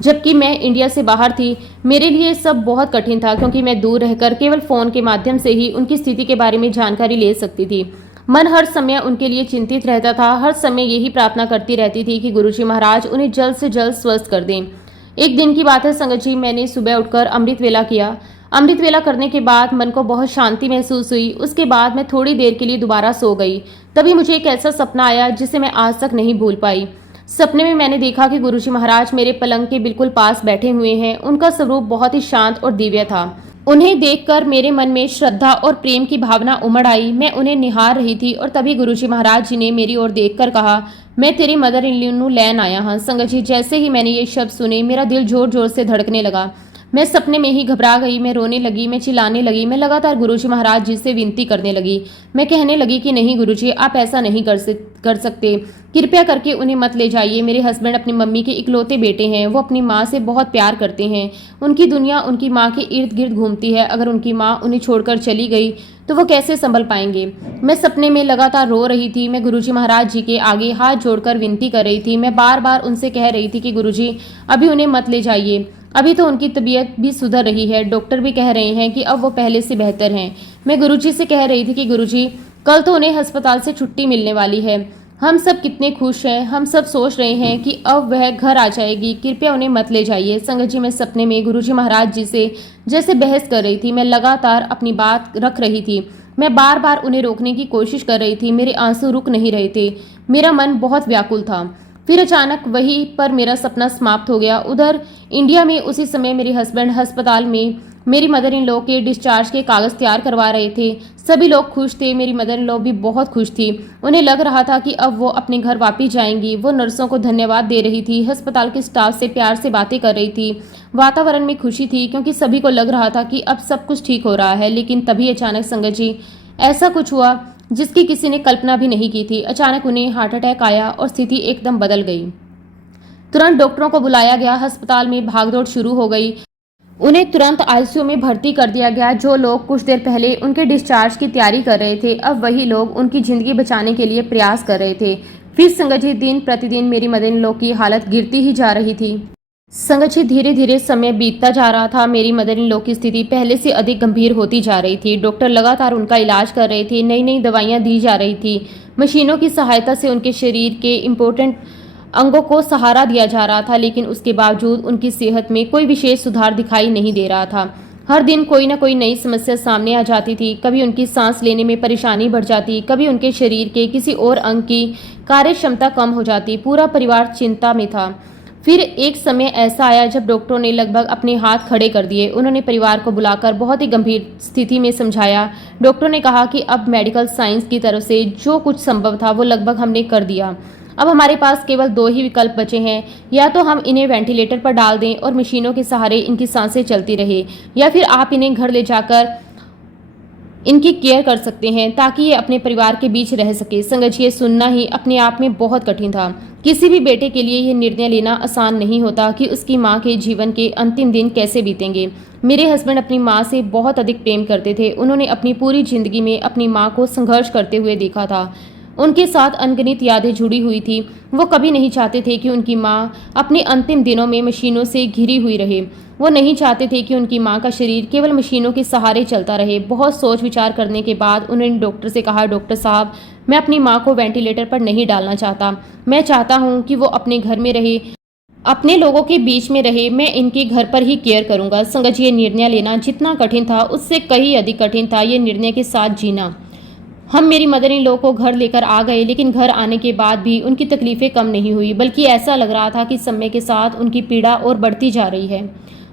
जबकि मैं इंडिया से बाहर थी। मेरे लिए सब बहुत कठिन था, क्योंकि मैं दूर रहकर केवल फ़ोन के माध्यम से ही उनकी स्थिति के बारे में जानकारी ले सकती थी। मन हर समय उनके लिए चिंतित रहता था। हर समय यही प्रार्थना करती रहती थी कि गुरुजी महाराज उन्हें जल्द से जल्द स्वस्थ कर दें। एक दिन की बात है संगत जी, मैंने सुबह उठकर अमृत वेला किया। अमृत वेला करने के बाद मन को बहुत शांति महसूस हुई। उसके बाद मैं थोड़ी देर के लिए दोबारा सो गई। तभी मुझे एक ऐसा सपना आया जिसे मैं आज तक नहीं भूल पाई। सपने में मैंने देखा कि गुरुजी महाराज मेरे पलंग के बिल्कुल पास बैठे हुए हैं। उनका स्वरूप बहुत ही शांत और दिव्य था। उन्हें देखकर मेरे मन में श्रद्धा और प्रेम की भावना उमड़ आई। मैं उन्हें निहार रही थी और तभी गुरुजी महाराज जी ने मेरी ओर देखकर कहा, मैं तेरी मदर इन लॉ लैन आया हाँ। संगत जी, जैसे ही मैंने ये शब्द सुने मेरा दिल जोर जोर से धड़कने लगा। मैं सपने में ही घबरा गई। मैं रोने लगी, मैं चिल्लाने लगी। मैं लगातार गुरुजी महाराज जी से विनती करने लगी। मैं कहने लगी कि नहीं गुरुजी, आप ऐसा नहीं कर सकते। कृपया करके उन्हें मत ले जाइए। मेरे हस्बैंड अपनी मम्मी के इकलौते बेटे हैं। वो अपनी माँ से बहुत प्यार करते हैं। उनकी दुनिया उनकी माँ के इर्द गिर्द घूमती है। अगर उनकी माँ उन्हें छोड़कर चली गई तो वो कैसे संभल पाएंगे। मैं सपने में लगातार रो रही थी। मैं गुरुजी महाराज जी के आगे हाथ जोड़कर विनती कर रही थी। मैं बार बार उनसे कह रही थी कि गुरुजी, अभी उन्हें मत ले जाइए। अभी तो उनकी तबीयत भी सुधर रही है। डॉक्टर भी कह रहे हैं कि अब वो पहले से बेहतर हैं। मैं गुरुजी से कह रही थी कि गुरुजी, कल तो उन्हें अस्पताल से छुट्टी मिलने वाली है। हम सब कितने खुश हैं। हम सब सोच रहे हैं कि अब वह घर आ जाएगी। कृपया उन्हें मत ले जाइए। संगत जी, मैं सपने में गुरुजी महाराज जी से जैसे बहस कर रही थी। मैं लगातार अपनी बात रख रही थी। मैं बार बार उन्हें रोकने की कोशिश कर रही थी। मेरे आंसू रुक नहीं रहे थे। मेरा मन बहुत व्याकुल था। फिर अचानक वहीं पर मेरा सपना समाप्त हो गया। उधर इंडिया में उसी समय मेरे हस्बैंड अस्पताल में मेरी मदर इन लॉ के डिस्चार्ज के कागज़ तैयार करवा रहे थे। सभी लोग खुश थे। मेरी मदर इन लॉ भी बहुत खुश थी। उन्हें लग रहा था कि अब वो अपने घर वापस जाएंगी। वो नर्सों को धन्यवाद दे रही थी। अस्पताल के स्टाफ से प्यार से बातें कर रही थी। वातावरण में खुशी थी, क्योंकि सभी को लग रहा था कि अब सब कुछ ठीक हो रहा है। लेकिन तभी अचानक संगत जी, ऐसा कुछ हुआ जिसकी किसी ने कल्पना भी नहीं की थी। अचानक उन्हें हार्ट अटैक आया और स्थिति एकदम बदल गई। तुरंत डॉक्टरों को बुलाया गया। अस्पताल में भागदौड़ शुरू हो गई। उन्हें तुरंत आईसीयू में भर्ती कर दिया गया। जो लोग कुछ देर पहले उनके डिस्चार्ज की तैयारी कर रहे थे, अब वही लोग उनकी जिंदगी बचाने के लिए प्रयास कर रहे थे। फिर संगत जी, दिन प्रतिदिन मेरी मदर इन लॉ की हालत गिरती ही जा रही थी। संगत जी, धीरे धीरे समय बीतता जा रहा था। मेरी मदर इन लॉ की स्थिति पहले से अधिक गंभीर होती जा रही थी। डॉक्टर लगातार उनका इलाज कर रहे थे। नई नई दवाइयां दी जा रही थी। मशीनों की सहायता से उनके शरीर के इम्पोर्टेंट अंगों को सहारा दिया जा रहा था, लेकिन उसके बावजूद उनकी सेहत में कोई विशेष सुधार दिखाई नहीं दे रहा था। हर दिन कोई ना कोई नई समस्या सामने आ जाती थी। कभी उनकी सांस लेने में परेशानी बढ़ जाती, कभी उनके शरीर के किसी और अंग की कार्य क्षमता कम हो जाती। पूरा परिवार चिंता में था। फिर एक समय ऐसा आया जब डॉक्टरों ने लगभग अपने हाथ खड़े कर दिए। उन्होंने परिवार को बुलाकर बहुत ही गंभीर स्थिति में समझाया। डॉक्टरों ने कहा कि अब मेडिकल साइंस की तरफ से जो कुछ संभव था वो लगभग हमने कर दिया। अब हमारे पास केवल 2 ही विकल्प बचे हैं, या तो हम इन्हें वेंटिलेटर पर डाल दें और मशीनों के सहारे इनकी सांसें चलती रहे, या फिर आप इन्हें घर ले जाकर इनकी केयर कर सकते हैं ताकि ये अपने परिवार के बीच रह सके। संगत जी, ये सुनना ही अपने आप में बहुत कठिन था। किसी भी बेटे के लिए यह निर्णय लेना आसान नहीं होता कि उसकी माँ के जीवन के अंतिम दिन कैसे बीतेंगे। मेरे हस्बैंड अपनी माँ से बहुत अधिक प्रेम करते थे। उन्होंने अपनी पूरी जिंदगी में अपनी माँ को संघर्ष करते हुए देखा था। उनके साथ अनगिनत यादें जुड़ी हुई थी। वो कभी नहीं चाहते थे कि उनकी माँ अपने अंतिम दिनों में मशीनों से घिरी हुई रहे। वो नहीं चाहते थे कि उनकी माँ का शरीर केवल मशीनों के सहारे चलता रहे। बहुत सोच विचार करने के बाद उन्होंने डॉक्टर से कहा, डॉक्टर साहब, मैं अपनी माँ को वेंटिलेटर पर नहीं डालना चाहता। मैं चाहता हूँ कि वो अपने घर में रहे, अपने लोगों के बीच में रहे। मैं इनके घर पर ही केयर करूँगा। संगत जी, ये निर्णय लेना जितना कठिन था उससे कहीं अधिक कठिन था ये निर्णय के साथ जीना। हम मेरी मदर इन लॉ को घर लेकर आ गए, लेकिन घर आने के बाद भी उनकी तकलीफें कम नहीं हुई, बल्कि ऐसा लग रहा था कि समय के साथ उनकी पीड़ा और बढ़ती जा रही है।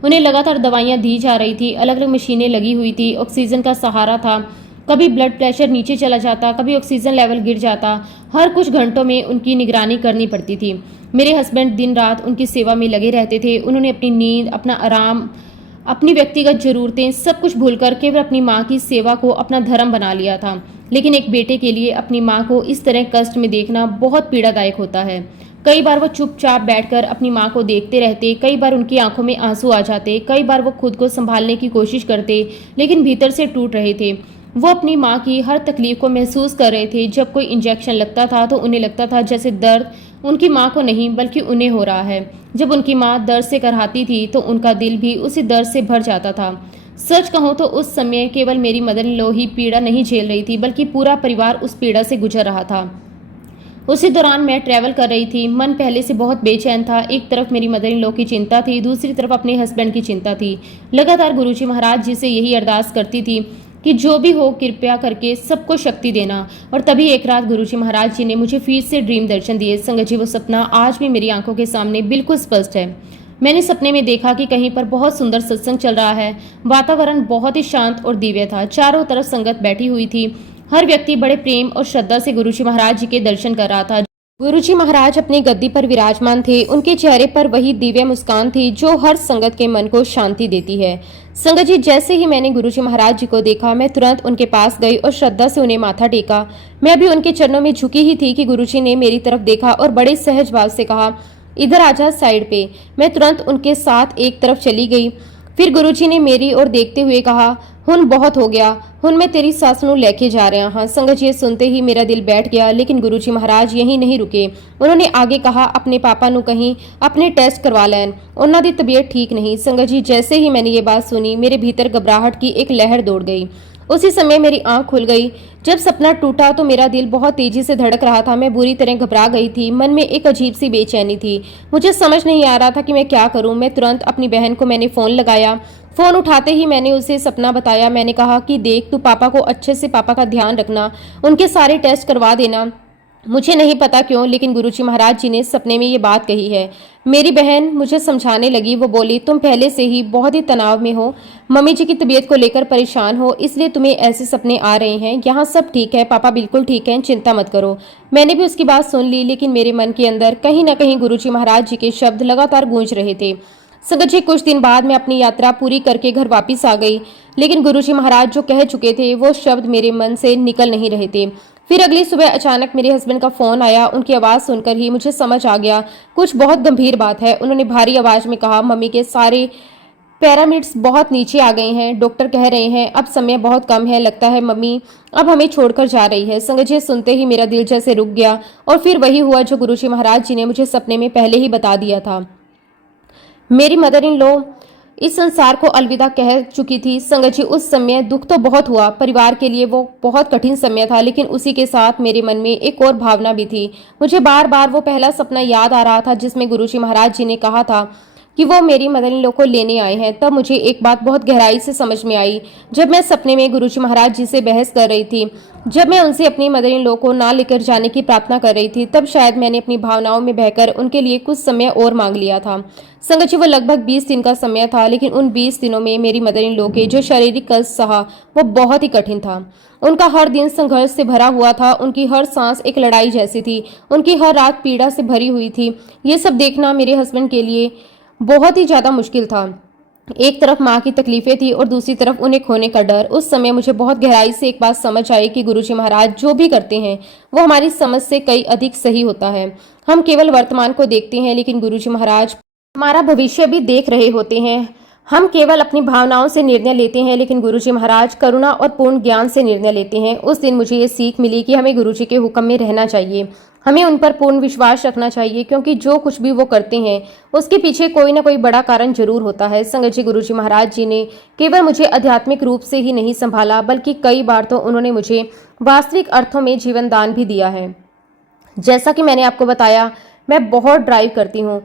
उन्हें लगातार दवाइयाँ दी जा रही थी, अलग अलग मशीनें लगी हुई थी, ऑक्सीजन का सहारा था। कभी ब्लड प्रेशर नीचे चला जाता, कभी ऑक्सीजन लेवल गिर जाता। हर कुछ घंटों में उनकी निगरानी करनी पड़ती थी। मेरे हस्बैंड दिन रात उनकी सेवा में लगे रहते थे। उन्होंने अपनी नींद, अपना आराम, अपनी व्यक्तिगत जरूरतें सब कुछ भूलकर केवल अपनी माँ की सेवा को अपना धर्म बना लिया था। लेकिन एक बेटे के लिए अपनी माँ को इस तरह कष्ट में देखना बहुत पीड़ादायक होता है। कई बार वो चुपचाप बैठकर अपनी माँ को देखते रहते, कई बार उनकी आंखों में आंसू आ जाते, कई बार वो खुद को संभालने की कोशिश करते, लेकिन भीतर से टूट रहे थे। वो अपनी माँ की हर तकलीफ को महसूस कर रहे थे। जब कोई इंजेक्शन लगता था तो उन्हें लगता था जैसे दर्द उनकी माँ को नहीं बल्कि उन्हें हो रहा है। जब उनकी माँ दर्द से करहाती थी तो उनका दिल भी उसी दर्द से भर जाता था। सच कहूँ तो उस समय केवल मेरी मदर इन लॉ ही पीड़ा नहीं झेल रही थी, बल्कि पूरा परिवार उस पीड़ा से गुजर रहा था। उसी दौरान मैं ट्रैवल कर रही थी। मन पहले से बहुत बेचैन था। एक तरफ मेरी मदर इन लॉ की चिंता थी, दूसरी तरफ अपने हस्बैंड की चिंता थी। लगातार गुरुजी महाराज जी से यही अरदास करती थी कि जो भी हो कृपया करके सबको शक्ति देना। और तभी एक रात गुरुजी महाराज जी ने मुझे फिर से ड्रीम दर्शन दिए। संगत जी, वो सपना आज भी मेरी आंखों के सामने बिल्कुल स्पष्ट है। मैंने सपने में देखा कि कहीं पर बहुत सुंदर सत्संग चल रहा है। वातावरण बहुत ही शांत और दिव्य था। चारों तरफ संगत बैठी हुई थी। हर व्यक्ति बड़े प्रेम और श्रद्धा से गुरुजी महाराज जी के दर्शन कर रहा था। गुरुजी महाराज अपनी गद्दी पर विराजमान थे। उनके चेहरे पर वही दिव्य मुस्कान थी जो हर संगत के मन को शांति देती है। संगत जी, जैसे ही मैंने गुरुजी महाराज जी को देखा, मैं तुरंत उनके पास गई और श्रद्धा से उन्हें माथा टेका। मैं अभी उनके चरणों में झुकी ही थी कि गुरुजी ने मेरी तरफ देखा और बड़े सहज भाव से कहा, इधर आजा साइड पे। मैं तुरंत उनके साथ एक तरफ चली गई। फिर गुरुजी ने मेरी ओर देखते हुए कहा, हुन बहुत हो गया, हुन मैं तेरी सस नूं लेके जा रहा हाँ। संगत जी, सुनते ही मेरा दिल बैठ गया। लेकिन गुरुजी महाराज यहीं नहीं रुके। उन्होंने आगे कहा, अपने पापा नूं कहीं अपने टेस्ट करवा लैन, उन्हां दी तबीयत ठीक नहीं। संगत जी, जैसे ही मैंने ये बात सुनी, मेरे भीतर घबराहट की एक लहर दौड़ गई। उसी समय मेरी आंख खुल गई। जब सपना टूटा तो मेरा दिल बहुत तेजी से धड़क रहा था। मैं बुरी तरह घबरा गई थी। मन में एक अजीब सी बेचैनी थी। मुझे समझ नहीं आ रहा था कि मैं क्या करूं। मैं तुरंत अपनी बहन को मैंने फ़ोन लगाया। फ़ोन उठाते ही मैंने उसे सपना बताया। मैंने कहा कि देख, तू पापा को अच्छे से पापा का ध्यान रखना, उनके सारे टेस्ट करवा देना। मुझे नहीं पता क्यों, लेकिन गुरुजी महाराज जी ने सपने में ये बात कही है। मेरी बहन मुझे समझाने लगी। वो बोली, तुम पहले से ही बहुत ही तनाव में हो, मम्मी जी की तबीयत को लेकर परेशान हो, इसलिए तुम्हें ऐसे सपने आ रहे हैं। यहाँ सब ठीक है, पापा बिल्कुल ठीक हैं, चिंता मत करो। मैंने भी उसकी बात सुन ली, लेकिन मेरे मन के अंदर कहीं ना कहीं गुरुजी महाराज जी के शब्द लगातार गूंज रहे थे। संगत जी, कुछ दिन बाद मैं अपनी यात्रा पूरी करके घर वापस आ गई, लेकिन गुरुजी महाराज जो कह चुके थे वो शब्द मेरे मन से निकल नहीं रहे थे। फिर अगली सुबह अचानक मेरे हस्बैंड का फोन आया। उनकी आवाज़ सुनकर ही मुझे समझ आ गया कुछ बहुत गंभीर बात है। उन्होंने भारी आवाज़ में कहा, मम्मी के सारे पैरामीटर्स बहुत नीचे आ गए हैं। डॉक्टर कह रहे हैं अब समय बहुत कम है, लगता है मम्मी अब हमें छोड़कर जा रही है। संगत जी, सुनते ही मेरा दिल जैसे रुक गया और फिर वही हुआ जो गुरुजी महाराज जी ने मुझे सपने में पहले ही बता दिया था। मेरी मदर इन लॉ इस संसार को अलविदा कह चुकी थी। संगत जी, उस समय दुख तो बहुत हुआ। परिवार के लिए वो बहुत कठिन समय था, लेकिन उसी के साथ मेरे मन में एक और भावना भी थी। मुझे बार बार वो पहला सपना याद आ रहा था जिसमें गुरुजी महाराज जी ने कहा था कि वो मेरी मदर इन लॉ को लेने आए हैं, तब मुझे एक बात बहुत गहराई से समझ में आई। जब मैं सपने में गुरुजी महाराज जी से बहस कर रही थी, जब मैं उनसे अपनी मदर इन लॉ को ना लेकर जाने की प्रार्थना कर रही थी, तब शायद मैंने अपनी भावनाओं में बहकर उनके लिए कुछ समय और मांग लिया था। संगत जी, वो लगभग 20 दिन का समय था, लेकिन उन 20 दिनों में मेरी मदर इन लॉ के जो शारीरिक कष्ट सहा वो बहुत ही कठिन था। उनका हर दिन संघर्ष से भरा हुआ था, उनकी हर सांस एक लड़ाई जैसी थी, उनकी हर रात पीड़ा से भरी हुई थी। ये सब देखना मेरे हस्बैंड के लिए बहुत ही ज्यादा मुश्किल था। एक तरफ माँ की तकलीफें थी और दूसरी तरफ उन्हें खोने का डर। उस समय मुझे बहुत गहराई से एक बात समझ आई कि गुरुजी महाराज जो भी करते हैं वो हमारी समझ से कई अधिक सही होता है। हम केवल वर्तमान को देखते हैं, लेकिन गुरुजी महाराज हमारा भविष्य भी देख रहे होते हैं। हम केवल अपनी भावनाओं से निर्णय लेते हैं, लेकिन गुरुजी महाराज करुणा और पूर्ण ज्ञान से निर्णय लेते हैं। उस दिन मुझे ये सीख मिली कि हमें गुरुजी के हुक्म में रहना चाहिए, हमें उन पर पूर्ण विश्वास रखना चाहिए, क्योंकि जो कुछ भी वो करते हैं उसके पीछे कोई ना कोई बड़ा कारण जरूर होता है। संगत जी, गुरुजी महाराज जी ने केवल मुझे आध्यात्मिक रूप से ही नहीं संभाला, बल्कि कई बार तो उन्होंने मुझे वास्तविक अर्थों में जीवन दान भी दिया है। जैसा कि मैंने आपको बताया, मैं बहुत ड्राइव करती हूँ।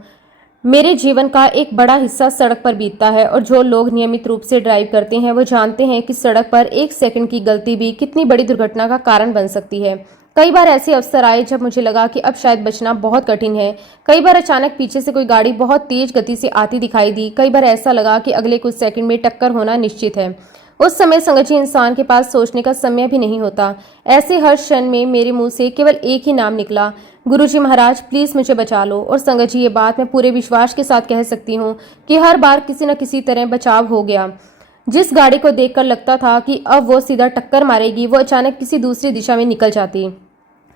मेरे जीवन का एक बड़ा हिस्सा सड़क पर बीतता है, और जो लोग नियमित रूप से ड्राइव करते हैं वो जानते हैं कि सड़क पर एक सेकंड की गलती भी कितनी बड़ी दुर्घटना का कारण बन सकती है। कई बार ऐसे अवसर आए जब मुझे लगा कि अब शायद बचना बहुत कठिन है। कई बार अचानक पीछे से कोई गाड़ी बहुत तेज गति से आती दिखाई दी। कई बार ऐसा लगा कि अगले कुछ सेकंड में टक्कर होना निश्चित है। उस समय संगत जी, इंसान के पास सोचने का समय भी नहीं होता। ऐसे हर क्षण में मेरे मुंह से केवल एक ही नाम निकला, गुरुजी महाराज प्लीज मुझे बचा लो। और संगत जी, ये बात मैं पूरे विश्वास के साथ कह सकती हूँ कि हर बार किसी न किसी तरह बचाव हो गया। जिस गाड़ी को देखकर लगता था कि अब वो सीधा टक्कर मारेगी, वो अचानक किसी दूसरी दिशा में निकल जाती।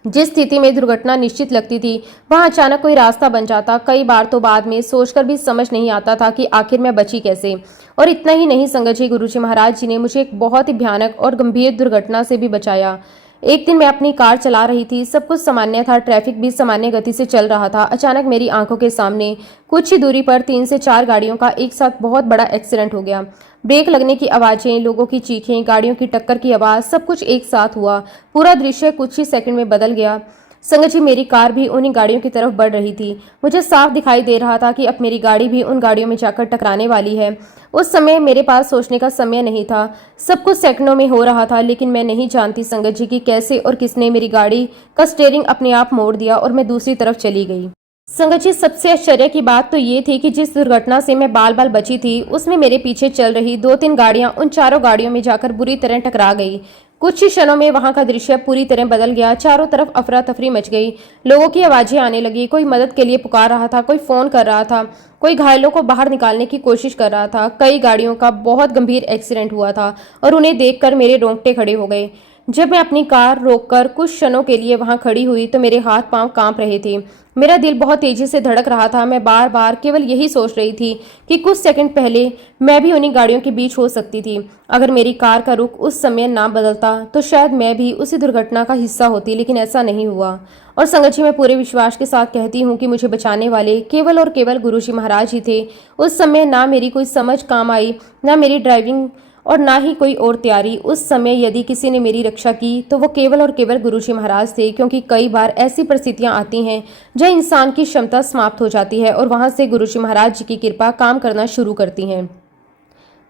जिस स्थिति में दुर्घटना निश्चित लगती थी, वहां अचानक कोई रास्ता बन जाता। कई बार तो बाद में सोचकर भी समझ नहीं आता था कि आखिर मैं बची कैसे। और इतना ही नहीं संगत जी, गुरुजी महाराज जी ने मुझे एक बहुत ही भयानक और गंभीर दुर्घटना से भी बचाया। एक दिन मैं अपनी कार चला रही थी, सब कुछ सामान्य था, ट्रैफिक भी सामान्य गति से चल रहा था। अचानक मेरी आंखों के सामने कुछ ही दूरी पर 3 से 4 गाड़ियों का एक साथ बहुत बड़ा एक्सीडेंट हो गया। ब्रेक लगने की आवाजें, लोगों की चीखें, गाड़ियों की टक्कर की आवाज, सब कुछ एक साथ हुआ। पूरा दृश्य कुछ ही सेकंड में बदल गया। संगत जी, मेरी कार भी उन्हीं गाड़ियों की तरफ बढ़ रही थी। मुझे साफ दिखाई दे रहा था कि अब मेरी गाड़ी भी उन गाड़ियों में जाकर टकराने वाली है। उस समय मेरे पास सोचने का समय नहीं था, सब कुछ सेकंडों में हो रहा था। लेकिन मैं नहीं जानती संगत जी कि कैसे और किसने मेरी गाड़ी का स्टीयरिंग अपने आप मोड़ दिया और मैं दूसरी तरफ चली गई। संगत जी, सबसे आश्चर्य की बात तो ये थी कि जिस दुर्घटना से मैं बाल बाल बची थी, उसमें मेरे पीछे चल रही 2-3 गाड़ियां उन चारों गाड़ियों में जाकर बुरी तरह टकरा गई। कुछ ही क्षणों में वहां का दृश्य पूरी तरह बदल गया। चारों तरफ अफरा तफरी मच गई, लोगों की आवाजें आने लगी। कोई मदद के लिए पुकार रहा था, कोई फोन कर रहा था, कोई घायलों को बाहर निकालने की कोशिश कर रहा था। कई गाड़ियों का बहुत गंभीर एक्सीडेंट हुआ था और उन्हें देखकर मेरे रोंगटे खड़े हो गए। जब मैं अपनी कार रोककर कुछ क्षणों के लिए वहां खड़ी हुई तो मेरे हाथ पांव कांप रहे थे, मेरा दिल बहुत तेजी से धड़क रहा था। मैं बार बार केवल यही सोच रही थी कि कुछ सेकंड पहले मैं भी उन्हीं गाड़ियों के बीच हो सकती थी। अगर मेरी कार का रुख उस समय ना बदलता तो शायद मैं भी उसी दुर्घटना का हिस्सा होती, लेकिन ऐसा नहीं हुआ। और संगत जी, मैं पूरे विश्वास के साथ कहती हूँ कि मुझे बचाने वाले केवल और केवल गुरुजी महाराज ही थे। उस समय ना मेरी कोई समझ काम आई, ना मेरी ड्राइविंग और ना ही कोई और तैयारी। उस समय यदि किसी ने मेरी रक्षा की तो वो केवल और केवल गुरुजी महाराज थे, क्योंकि कई बार ऐसी परिस्थितियां आती हैं जहाँ इंसान की क्षमता समाप्त हो जाती है और वहां से गुरुजी महाराज जी की कृपा काम करना शुरू करती हैं।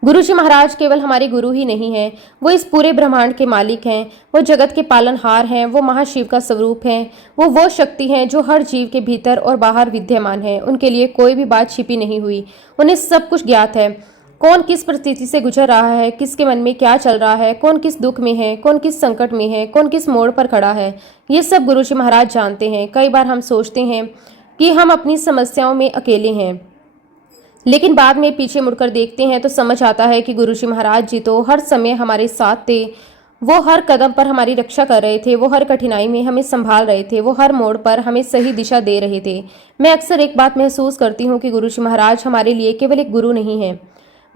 गुरुजी महाराज केवल हमारे गुरु ही नहीं हैं, वो इस पूरे ब्रह्मांड के मालिक हैं, वो जगत के पालनहार हैं, वो महाशिव का स्वरूप हैं, वो शक्ति हैं जो हर जीव के भीतर और बाहर विद्यमान है। उनके लिए कोई भी बात छिपी नहीं हुई, उन्हें सब कुछ ज्ञात है। कौन किस परिस्थिति से गुजर रहा है, किसके मन में क्या चल रहा है, कौन किस दुख में है, कौन किस संकट में है, कौन किस मोड़ पर खड़ा है, ये सब गुरुजी महाराज जानते हैं। कई बार हम सोचते हैं कि हम अपनी समस्याओं में अकेले हैं, लेकिन बाद में पीछे मुड़कर देखते हैं तो समझ आता है कि गुरुजी महाराज जी तो हर समय हमारे साथ थे। वो हर कदम पर हमारी रक्षा कर रहे थे, वो हर कठिनाई में हमें संभाल रहे थे, वो हर मोड़ पर हमें सही दिशा दे रहे थे। मैं अक्सर एक बात महसूस करती हूँ कि गुरुजी महाराज हमारे लिए केवल एक गुरु नहीं है,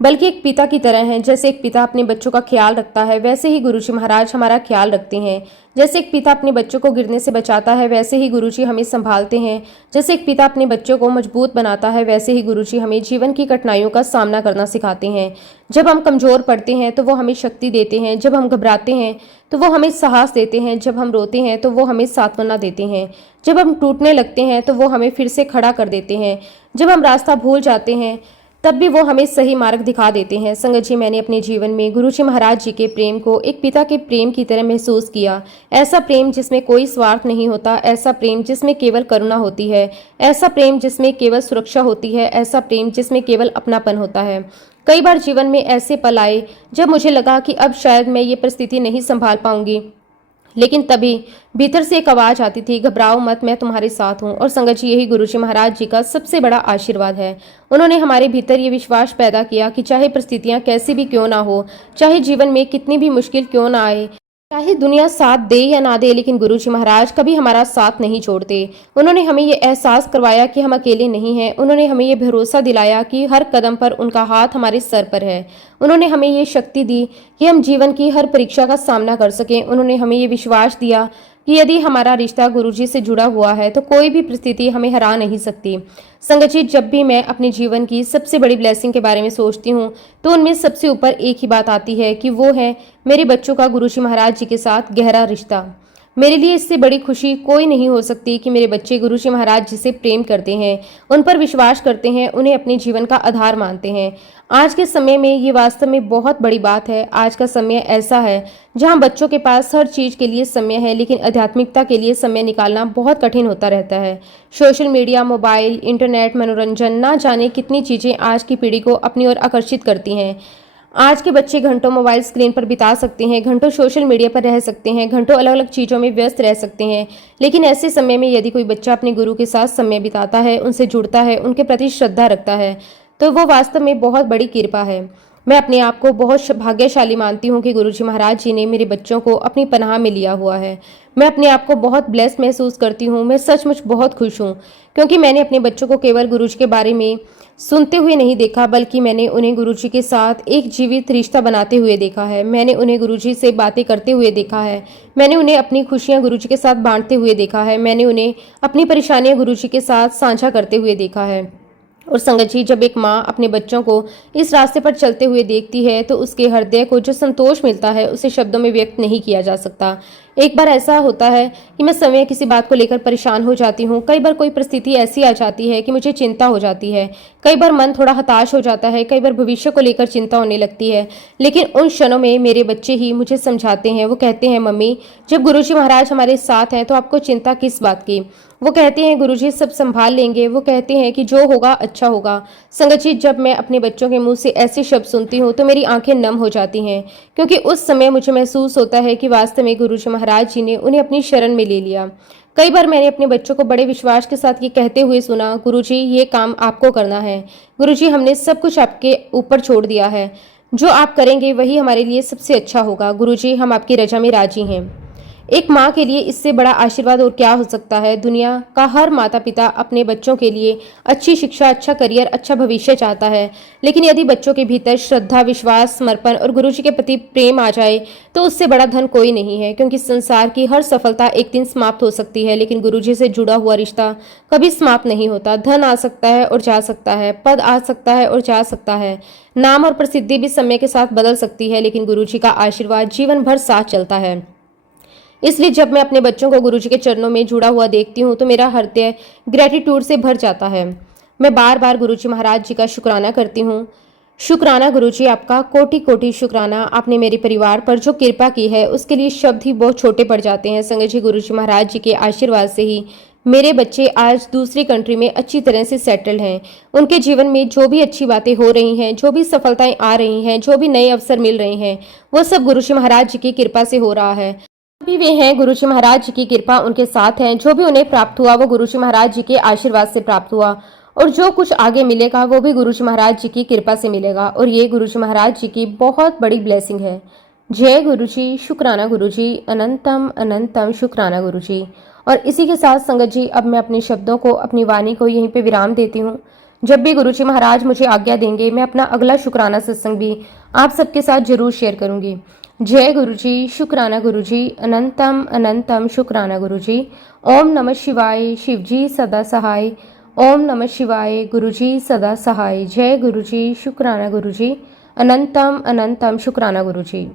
बल्कि एक पिता की तरह हैं। जैसे एक पिता अपने बच्चों का ख्याल रखता है, वैसे ही गुरुजी महाराज हमारा ख्याल रखते हैं। जैसे एक पिता अपने बच्चों को गिरने से बचाता है, वैसे ही गुरुजी हमें संभालते हैं। जैसे एक पिता अपने बच्चों को मजबूत बनाता है, वैसे ही गुरुजी हमें जीवन की कठिनाइयों का सामना करना सिखाते हैं। जब हम कमजोर पड़ते हैं तो वो हमें शक्ति देते हैं, जब हम घबराते हैं तो वो हमें साहस देते हैं, जब हम रोते हैं तो वो हमें सांत्वना देते हैं, जब हम टूटने लगते हैं तो वो हमें फिर से खड़ा कर देते हैं, जब हम रास्ता भूल जाते हैं तब भी वो हमें सही मार्ग दिखा देते हैं। संगत जी, मैंने अपने जीवन में गुरुजी महाराज जी के प्रेम को एक पिता के प्रेम की तरह महसूस किया। ऐसा प्रेम जिसमें कोई स्वार्थ नहीं होता, ऐसा प्रेम जिसमें केवल करुणा होती है, ऐसा प्रेम जिसमें केवल सुरक्षा होती है, ऐसा प्रेम जिसमें केवल अपनापन होता है। कई बार जीवन में ऐसे पल आए जब मुझे लगा कि अब शायद मैं ये परिस्थिति नहीं संभाल पाऊंगी, लेकिन तभी भीतर से एक आवाज आती थी, घबराओ मत, मैं तुम्हारे साथ हूँ। और संगत जी, यही गुरुजी महाराज जी का सबसे बड़ा आशीर्वाद है। उन्होंने हमारे भीतर ये विश्वास पैदा किया कि चाहे परिस्थितियां कैसी भी क्यों ना हो, चाहे जीवन में कितनी भी मुश्किल क्यों ना आए, चाहे दुनिया साथ दे या ना दे, लेकिन गुरुजी महाराज कभी हमारा साथ नहीं छोड़ते। उन्होंने हमें ये एहसास करवाया कि हम अकेले नहीं हैं। उन्होंने हमें ये भरोसा दिलाया कि हर कदम पर उनका हाथ हमारे सर पर है। उन्होंने हमें ये शक्ति दी कि हम जीवन की हर परीक्षा का सामना कर सकें। उन्होंने हमें ये विश्वास दिया कि यदि हमारा रिश्ता गुरुजी से जुड़ा हुआ है तो कोई भी परिस्थिति हमें हरा नहीं सकती। संगत जी, जब भी मैं अपने जीवन की सबसे बड़ी ब्लेसिंग के बारे में सोचती हूँ तो उनमें सबसे ऊपर एक ही बात आती है कि वो है मेरे बच्चों का गुरुजी महाराज जी के साथ गहरा रिश्ता। मेरे लिए इससे बड़ी खुशी कोई नहीं हो सकती कि मेरे बच्चे गुरुजी महाराज जी से प्रेम करते हैं, उन पर विश्वास करते हैं, उन्हें अपने जीवन का आधार मानते हैं। आज के समय में ये वास्तव में बहुत बड़ी बात है। आज का समय ऐसा है जहां बच्चों के पास हर चीज के लिए समय है, लेकिन आध्यात्मिकता के लिए समय निकालना बहुत कठिन होता रहता है। सोशल मीडिया, मोबाइल, इंटरनेट, मनोरंजन, ना जाने कितनी चीजें आज की पीढ़ी को अपनी ओर आकर्षित करती हैं। आज के बच्चे घंटों मोबाइल स्क्रीन पर बिता सकते हैं, घंटों सोशल मीडिया पर रह सकते हैं, घंटों अलग अलग चीज़ों में व्यस्त रह सकते हैं। लेकिन ऐसे समय में यदि कोई बच्चा अपने गुरु के साथ समय बिताता है, उनसे जुड़ता है, उनके प्रति श्रद्धा रखता है, तो वो वास्तव में बहुत बड़ी कृपा है। मैं अपने आप को बहुत भाग्यशाली मानती हूँ कि गुरुजी महाराज जी ने मेरे बच्चों को अपनी पनाह में लिया हुआ है। मैं अपने आप को बहुत ब्लेस्ड महसूस करती हूँ। मैं सचमुच बहुत खुश हूँ क्योंकि मैंने अपने बच्चों को केवल गुरुजी के बारे में सुनते हुए नहीं देखा, बल्कि मैंने उन्हें गुरुजी के साथ एक जीवित रिश्ता बनाते हुए देखा है। मैंने उन्हें गुरुजी से बातें करते हुए देखा है। मैंने उन्हें अपनी खुशियां गुरुजी के साथ बांटते हुए देखा है। मैंने उन्हें अपनी परेशानियां गुरुजी के साथ साझा करते हुए देखा है। और संगत जी, जब एक माँ अपने बच्चों को इस रास्ते पर चलते हुए देखती है तो उसके हृदय को जो संतोष मिलता है उसे शब्दों में व्यक्त नहीं किया जा सकता। एक बार ऐसा होता है कि मैं समय किसी बात को लेकर परेशान हो जाती हूँ। कई बार कोई परिस्थिति ऐसी आ जाती है कि मुझे चिंता हो जाती है। कई बार मन थोड़ा हताश हो जाता है। कई बार भविष्य को लेकर चिंता होने लगती है। लेकिन उन क्षणों में मेरे बच्चे ही मुझे समझाते हैं। वो कहते हैं, मम्मी, जब गुरुजी महाराज हमारे साथ हैं तो आपको चिंता किस बात की। वो कहते हैं, गुरुजी सब संभाल लेंगे। वो कहते हैं कि जो होगा अच्छा होगा। संगत जी, जब मैं अपने बच्चों के मुंह से ऐसे शब्द सुनती हूँ तो मेरी आंखें नम हो जाती हैं, क्योंकि उस समय मुझे महसूस होता है कि वास्तव में गुरुजी महाराज जी ने उन्हें अपनी शरण में ले लिया। कई बार मैंने अपने बच्चों को बड़े विश्वास के साथ ये कहते हुए सुना, गुरुजी ये काम आपको करना है। गुरुजी हमने सब कुछ आपके ऊपर छोड़ दिया है। जो आप करेंगे वही हमारे लिए सबसे अच्छा होगा। गुरुजी हम आपकी रजा में राजी हैं। एक माँ के लिए इससे बड़ा आशीर्वाद और क्या हो सकता है। दुनिया का हर माता पिता अपने बच्चों के लिए अच्छी शिक्षा, अच्छा करियर, अच्छा भविष्य चाहता है। लेकिन यदि बच्चों के भीतर श्रद्धा, विश्वास, समर्पण और गुरुजी के प्रति प्रेम आ जाए तो उससे बड़ा धन कोई नहीं है। क्योंकि संसार की हर सफलता एक दिन समाप्त हो सकती है, लेकिन गुरुजी से जुड़ा हुआ रिश्ता कभी समाप्त नहीं होता। धन आ सकता है और जा सकता है, पद आ सकता है और जा सकता है, नाम और प्रसिद्धि भी समय के साथ बदल सकती है, लेकिन गुरुजी का आशीर्वाद जीवन भर साथ चलता है। इसलिए जब मैं अपने बच्चों को गुरुजी के चरणों में जुड़ा हुआ देखती हूँ तो मेरा हृदय ग्रेटिट्यूड से भर जाता है। मैं बार बार गुरुजी महाराज जी का शुक्राना करती हूँ। शुक्राना गुरुजी, आपका कोटि कोटि शुक्राना। आपने मेरे परिवार पर जो कृपा की है उसके लिए शब्द ही बहुत छोटे पड़ जाते हैं। संगत जी, गुरुजी महाराज जी के आशीर्वाद से ही मेरे बच्चे आज दूसरी कंट्री में अच्छी तरह से सेटल्ड हैं। उनके जीवन में जो भी अच्छी बातें हो रही हैं, जो भी सफलताएं आ रही हैं, जो भी नए अवसर मिल रहे हैं, वो सब गुरुजी महाराज जी की कृपा से हो रहा है। भी वे हैं, गुरुजी महाराज जी की कृपा उनके साथ है। जो भी उन्हें प्राप्त हुआ वो गुरुजी महाराज जी के आशीर्वाद से प्राप्त हुआ, और जो कुछ आगे मिलेगा वो भी गुरुजी महाराज जी की कृपा से मिलेगा। और ये गुरुजी महाराज जी की बहुत बड़ी ब्लेसिंग है। जय गुरुजी, शुक्राना गुरुजी, अनंतम अनंतम शुक्राना गुरुजी। और इसी के साथ संगत जी, अब मैं अपने शब्दों को, अपनी वाणी को यहीं पे विराम देती हूँ। जब भी गुरुजी महाराज मुझे आज्ञा देंगे मैं अपना अगला शुक्राना सत्संग भी आप सबके साथ जरूर शेयर करूंगी। जय गुरुजी, शुक्राना गुरुजी, अनंतम अनंतम शुक्राना गुरुजी। ओम नमः शिवाय, शिवजी सदा सहाय। ओम नमः शिवाय, गुरुजी सदा सहाय। जय गुरुजी, शुक्राना गुरुजी, अनंतम अनंतम शुक्राना गुरुजी।